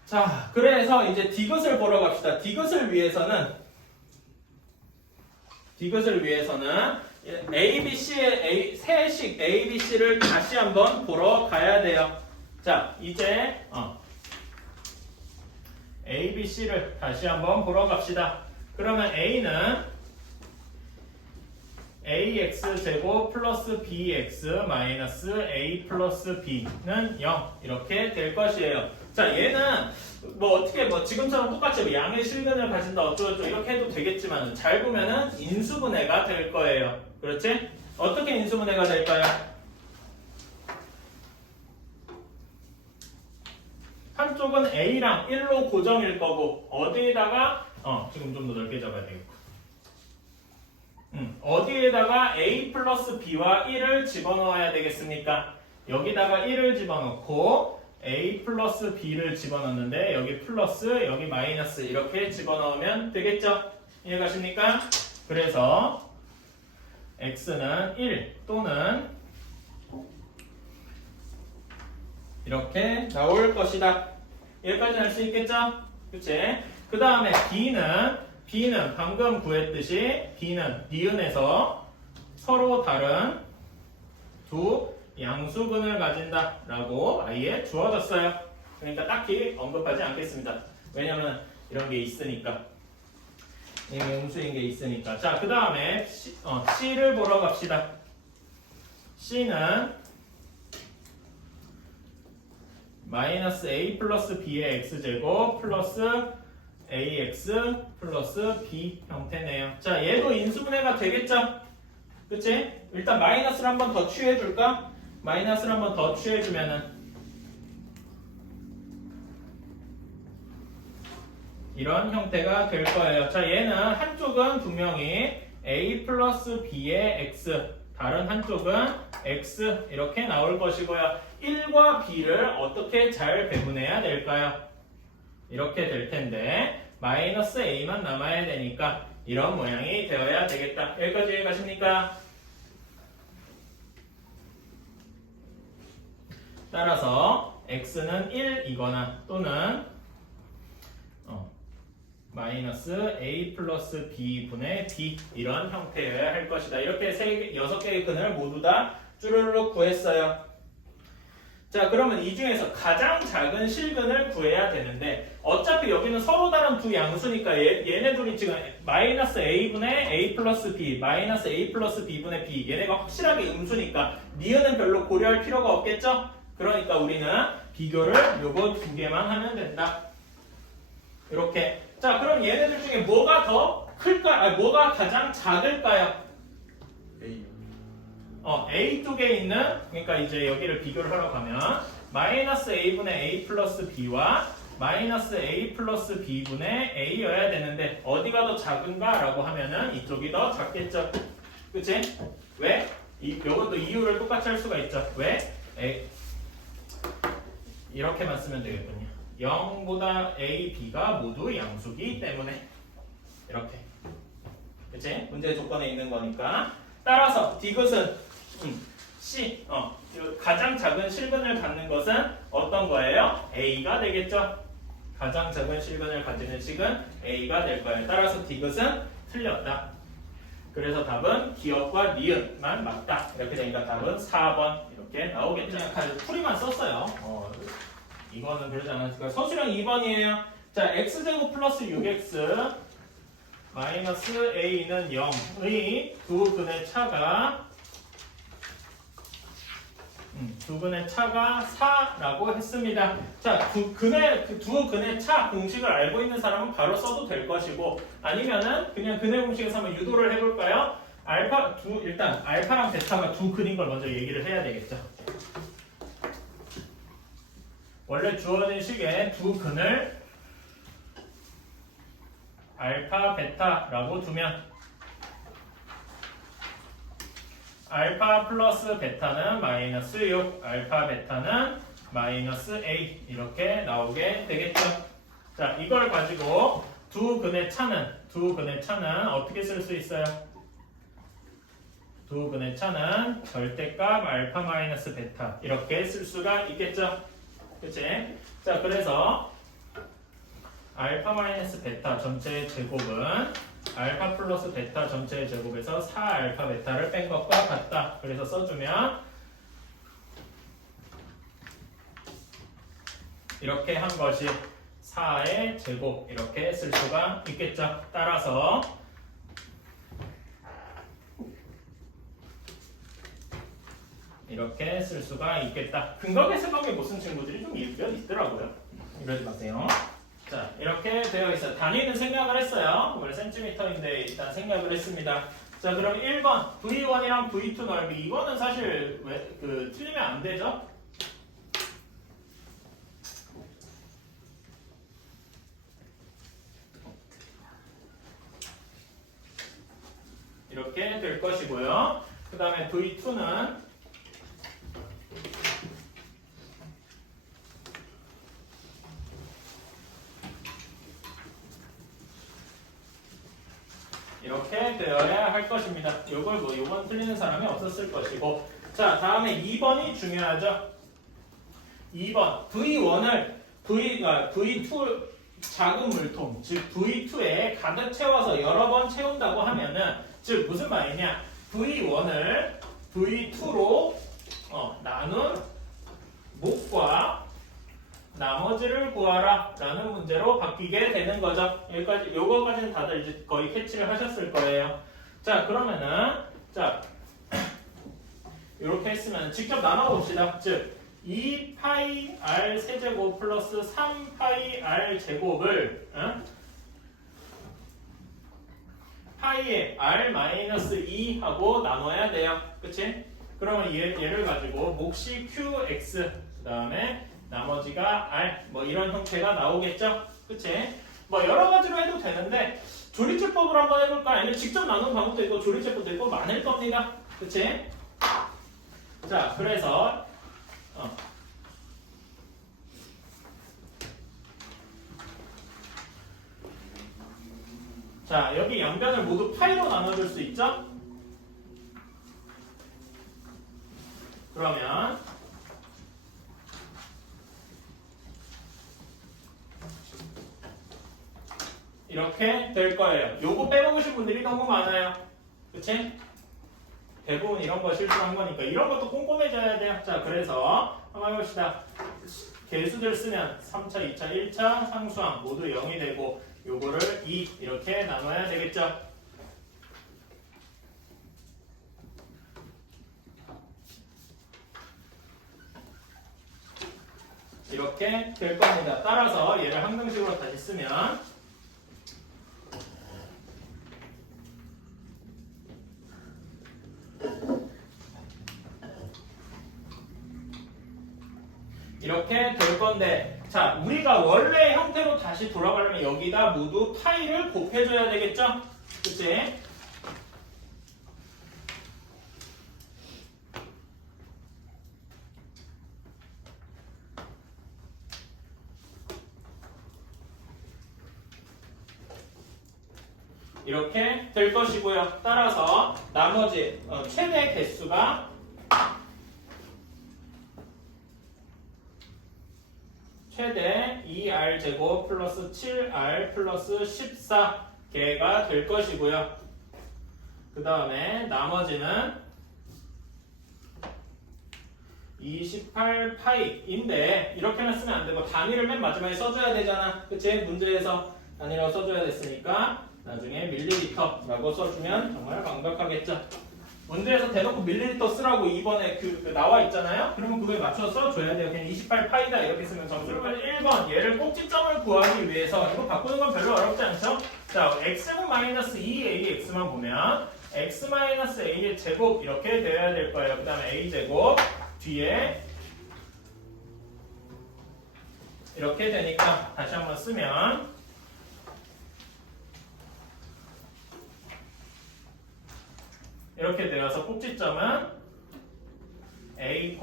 자, 그래서 이제 디귿을 보러 갑시다. 디귿을 위해서는 ABC의 세식 ABC를 다시 한번 보러 가야 돼요. 자, 이제 ABC를 다시 한번 보러 갑시다. 그러면 A는 AX 제곱 플러스 BX 마이너스 A 플러스 B는 0 이렇게 될 것이에요. 자, 얘는 지금처럼 똑같이 양의 실근을 가진다 어쩌고저쩌고 이렇게 해도 되겠지만 잘 보면은 인수분해가 될 거예요. 그렇지? 어떻게 인수분해가 될까요? 한쪽은 A랑 1로 고정일 거고 어디에다가 지금 좀 더 넓게 잡아야 되겠고 어디에다가 A 플러스 B와 1을 집어넣어야 되겠습니까? 여기다가 1을 집어넣고 A 플러스 B를 집어넣는데 여기 플러스 여기 마이너스 이렇게 집어넣으면 되겠죠? 이해가십니까? 그래서 X는 1 또는 이렇게 나올 것이다. 여기까지 할 수 있겠죠? 그치? 그 다음에 B는 방금 구했듯이 B는 니은에서 서로 다른 두 양수근을 가진다라고 아예 주어졌어요. 그러니까 딱히 언급하지 않겠습니다. 왜냐면 이런 게 있으니까. 음수인 게 있으니까. 자, 그 다음에 C를 보러 갑시다. C는 마이너스 A 플러스 B의 X제곱 플러스 AX 플러스 B 형태네요. 자, 얘도 인수분해가 되겠죠? 그치? 일단 마이너스를 한 번 더 취해줄까? 마이너스를 한 번 더 취해주면은 이런 형태가 될 거예요. 자, 얘는 한쪽은 분명히 A 플러스 B의 X, 다른 한쪽은 X 이렇게 나올 것이고요. 1과 B를 어떻게 잘 배분해야 될까요? 이렇게 될 텐데 마이너스 A만 남아야 되니까 이런 모양이 되어야 되겠다. 여기까지 이해가십니까? 따라서 X는 1이거나 또는 마이너스 A 플러스 B 분의 B 이런 형태여야 할 것이다. 이렇게 6개의 근을 모두 다 쭈르륵 구했어요. 자, 그러면 이 중에서 가장 작은 실근을 구해야 되는데 어차피 여기는 서로 다른 두 양수니까 얘네 둘이 지금 마이너스 A분의 A 플러스 B 마이너스 A 플러스 B분의 B 얘네가 확실하게 음수니까 니은은 별로 고려할 필요가 없겠죠? 그러니까 우리는 비교를 요거 두 개만 하면 된다. 이렇게. 자, 그럼 얘네들 중에 뭐가 더 클까? 아니, 뭐가 가장 작을까요? A. A 쪽에 있는, 그러니까 이제 여기를 비교를 하러 가면 마이너스 A분의 A 플러스 B와 마이너스 A 플러스 B분의 A여야 되는데 어디가 더 작은가? 라고 하면은 이쪽이 더 작겠죠. 그치? 왜? 요것도 이유를 똑같이 할 수가 있죠. 왜? 이렇게만 쓰면 되겠군요. 0보다 A, B가 모두 양수기 때문에 이렇게. 그치? 문제 조건에 있는 거니까. 따라서 디귿은 C, 가장 작은 실근을 갖는 것은 어떤 거예요? A가 되겠죠? 가장 작은 실근을 가지는 식은 A가 될 거예요. 따라서 디귿은 틀렸다. 그래서 답은 기억과 니은만 맞다. 이렇게 되니까 답은 4번 이렇게 나오겠죠. 그냥 풀이만 썼어요. 이거는 그러지 않았을까. 서술형 2번이에요. 자, x제곱 플러스 6x 마이너스 a는 0의 두 근의 차가 4라고 했습니다. 자, 두 근의 차 공식을 알고 있는 사람은 바로 써도 될 것이고 아니면은 그냥 근의 공식에서 한번 유도를 해볼까요? 일단 알파랑 베타가 두 근인 걸 먼저 얘기를 해야 되겠죠. 원래 주어진 식에 두 근을 알파, 베타라고 두면 알파 플러스 베타는 마이너스 6, 알파, 베타는 마이너스 A 이렇게 나오게 되겠죠. 자, 이걸 가지고 두 근의 차는 어떻게 쓸 수 있어요? 두 근의 차는 절대값 알파 마이너스 베타 이렇게 쓸 수가 있겠죠. 그치? 자, 그래서 알파 마이너스 베타 전체의 제곱은 알파 플러스 베타 전체의 제곱에서 4알파 베타를 뺀 것과 같다. 그래서 써주면 이렇게 한 것이 4의 제곱 이렇게 쓸 수가 있겠죠. 따라서 이렇게 쓸 수가 있겠다. 근각의 세각에 무슨 친구들이 좀 있더라고요. 이러지 마세요. 자, 이렇게 되어 있어요. 단위는 생략을 했어요. 원래 센티미터인데 일단 생략을 했습니다. 자, 그럼 1번 V1이랑 V2 넓이 이거는 사실 틀리면 안 되죠? 이렇게 될 것이고요. 그 다음에 V2는 이렇게 되어야 할 것입니다. 요건 틀리는 사람이 없었을 것이고. 자, 다음에 2번이 중요하죠. 2번 V1을 V2 작은 물통, 즉 V2에 가득 채워서 여러 번 채운다고 하면은 즉 무슨 말이냐? V1을 V2로 나눈 목과 나머지를 구하라 라는 문제로 바뀌게 되는 거죠. 여기까지, 요거까지는 다들 이제 거의 캐치를 하셨을 거예요. 자, 그러면은, 자, 이렇게 했으면 직접 나눠봅시다. 즉, 2파이 r 세제곱 플러스 3파이 r 제곱을, 파이에 r 마이너스 2 하고 나눠야 돼요. 그치? 그러면 얘를 가지고 몫이 qx, 그 다음에 나머지가 r, 뭐 이런 형태가 나오겠죠? 그치? 뭐 여러 가지로 해도 되는데 조리제법으로 한번 해볼까? 아니면 직접 나눈 방법도 있고 조리제법도 있고 많을 겁니다. 그치? 자, 그래서 자, 여기 양변을 모두 파이로 나눠줄 수 있죠? 그러면 이렇게 될 거예요. 요거 빼먹으신 분들이 너무 많아요. 그치? 대부분 이런 거 실수한 거니까 이런 것도 꼼꼼해져야 돼요. 자, 그래서 한번 해봅시다. 개수들 쓰면 3차, 2차, 1차 상수항 모두 0이 되고 요거를 2 이렇게 나눠야 되겠죠? 이렇게 될 겁니다. 따라서 얘를 항등식으로 다시 쓰면 이렇게 될 건데, 자, 우리가 원래 형태로 다시 돌아가려면 여기다 모두 파이를 곱해줘야 되겠죠? 그치? 이렇게 될 것이고요. 따라서 나머지 최대 개수가 최대 2r 제곱 플러스 7r 플러스 14개가 될 것이고요. 그 다음에 나머지는 28파이인데 이렇게는 쓰면 안 되고 단위를 맨 마지막에 써줘야 되잖아. 그치? 문제에서 단위라고 써줘야 됐으니까 나중에 밀리리터라고 써주면 정말 완벽하겠죠. 문제에서 대놓고 밀리리터 쓰라고 2번에 그 나와 있잖아요. 그러면 그거에 맞춰서 써줘야 돼요. 그냥 28파이다 이렇게 쓰면 점수를. 1번 얘를 꼭지점을 구하기 위해서 이거 바꾸는 건 별로 어렵지 않죠? 자, x제곱 마이너스 2ax만 보면 x 마이너스 a의 제곱 이렇게 되어야 될 거예요. 그 다음에 a제곱 뒤에 이렇게 되니까 다시 한번 쓰면 이렇게 되어서 꼭지점은 a,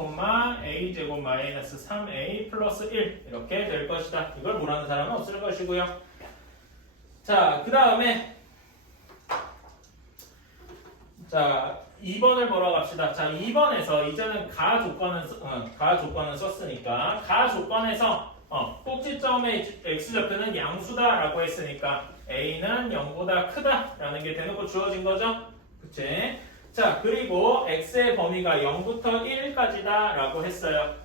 a제곱 마이너스 3a 플러스 1 이렇게 될 것이다. 이걸 모르는 사람은 없을 것이고요. 자, 그 다음에 자 2번을 보러 갑시다. 자, 2번에서 이제는 가 조건은 썼으니까 가 조건에서 꼭지점의 x좌표는 양수다라고 했으니까 a는 0보다 크다라는 게 대놓고 주어진 거죠. 그치? 자, 그리고 x의 범위가 0부터 1까지다 라고 했어요.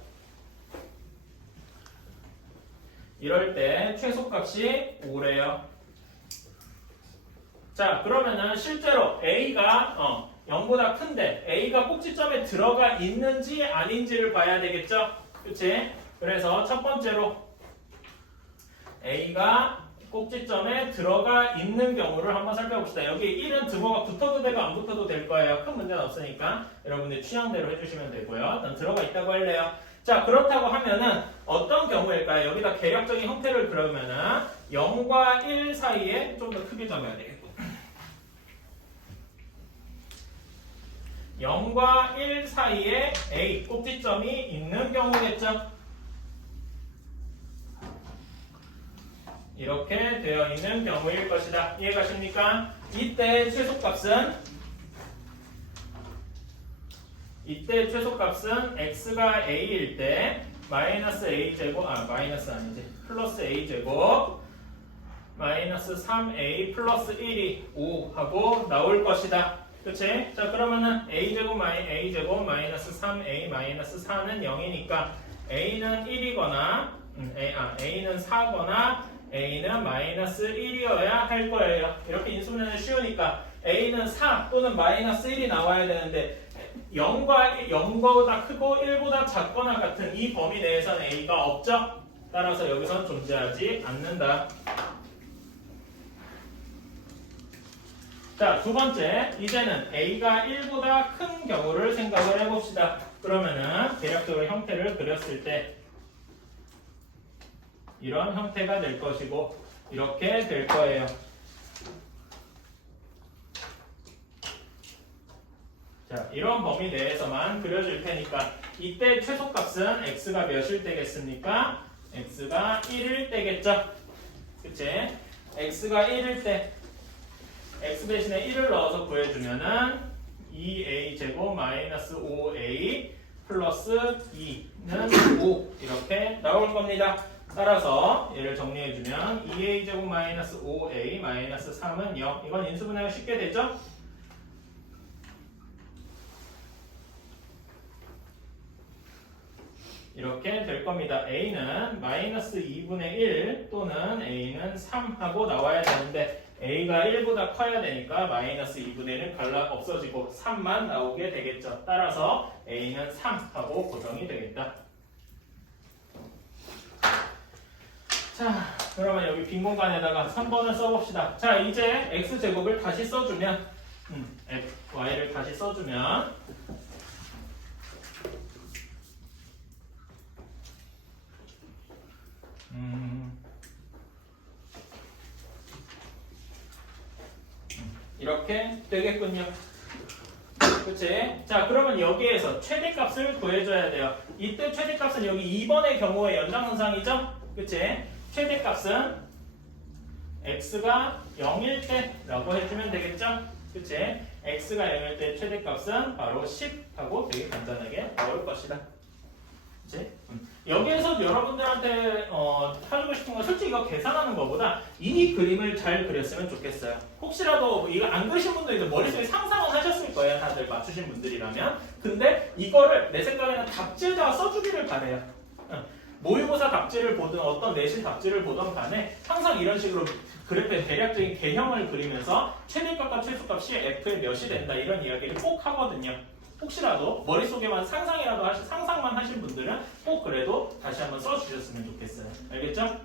이럴 때 최소값이 5래요. 자, 그러면은 실제로 a가 0보다 큰데 a가 꼭지점에 들어가 있는지 아닌지를 봐야 되겠죠? 그치? 그래서 첫 번째로 a가 꼭지점에 들어가 있는 경우를 한번 살펴봅시다. 여기 1은 등호가 붙어도 되고 안 붙어도 될 거예요. 큰 문제는 없으니까 여러분들 취향대로 해주시면 되고요. 일단 들어가 있다고 할래요. 자, 그렇다고 하면은 어떤 경우일까요? 여기다 계략적인 형태를 그러면은 0과 1 사이에 좀 더 크게 잡아야 되겠고 0과 1 사이에 A 꼭지점이 있는 경우겠죠. 이렇게 되어 있는 경우일 것이다. 이해가십니까? 이때 최소값은 x가 a일 때 마이너스 a제곱 마이너스 아니지 플러스 a제곱 마이너스 3a 플러스 1이 5 하고 나올 것이다. 그치? 자, 그러면은 a제곱 마이너스 3a 마이너스 4는 0이니까 a는 1이거나 a는 4거나 a는 마이너스 1이어야 할 거예요. 이렇게 인수분해는 쉬우니까 a는 4 또는 마이너스 1이 나와야 되는데 0보다 크고 1보다 작거나 같은 이 범위 내에서는 a가 없죠? 따라서 여기선 존재하지 않는다. 자, 두 번째, 이제는 a가 1보다 큰 경우를 생각을 해봅시다. 그러면은 대략적으로 형태를 그렸을 때 이런 형태가 될 것이고 이렇게 될 거예요. 자, 이런 범위 내에서만 그려줄 테니까 이때 최소값은 x가 몇일 때겠습니까? x가 1일 때겠죠? 그치? x가 1일 때 x 대신에 1을 넣어서 구해주면은 2a제곱 마이너스 5a 플러스 2는 5 이렇게 나올 겁니다. 따라서 얘를 정리해주면 2a제곱 마이너스 5a 마이너스 3은 0. 이건 인수분해가 쉽게 되죠? 이렇게 될 겁니다. a는 마이너스 2분의 1 또는 a는 3 하고 나와야 되는데 a가 1보다 커야 되니까 마이너스 2분의 1은 없어지고 3만 나오게 되겠죠. 따라서 a는 3 하고 고정이 되겠다. 자, 그러면 여기 빈 공간에다가 3번을 써봅시다. 자, 이제 x제곱을 다시 써주면 y를 다시 써주면 이렇게 되겠군요. 그치? 자, 그러면 여기에서 최대값을 구해줘야 돼요. 이때 최대값은 여기 2번의 경우의 연장선상이죠? 그치? 최대값은 x가 0일 때라고 해주면 되겠죠? 그치? x가 0일 때 최대값은 바로 10 하고 되게 간단하게 나올 것이다. 그치? 여기에서 여러분들한테 해주고 싶은 건 솔직히 이거 계산하는 것보다 이 그림을 잘 그렸으면 좋겠어요. 혹시라도 이거 안 그리신 분들도 머릿속에 상상은 하셨을 거예요. 다들 맞추신 분들이라면. 근데 이거를 내 생각에는 답지에다가 써주기를 바래요. 모의고사 답지를 보든 어떤 내신 답지를 보든 간에 항상 이런 식으로 그래프의 대략적인 개형을 그리면서 최대값과 최소값이 f의 몇이 된다 이런 이야기를 꼭 하거든요. 혹시라도 머릿속에만 상상만 하신 분들은 꼭 그래도 다시 한번 써주셨으면 좋겠어요. 알겠죠?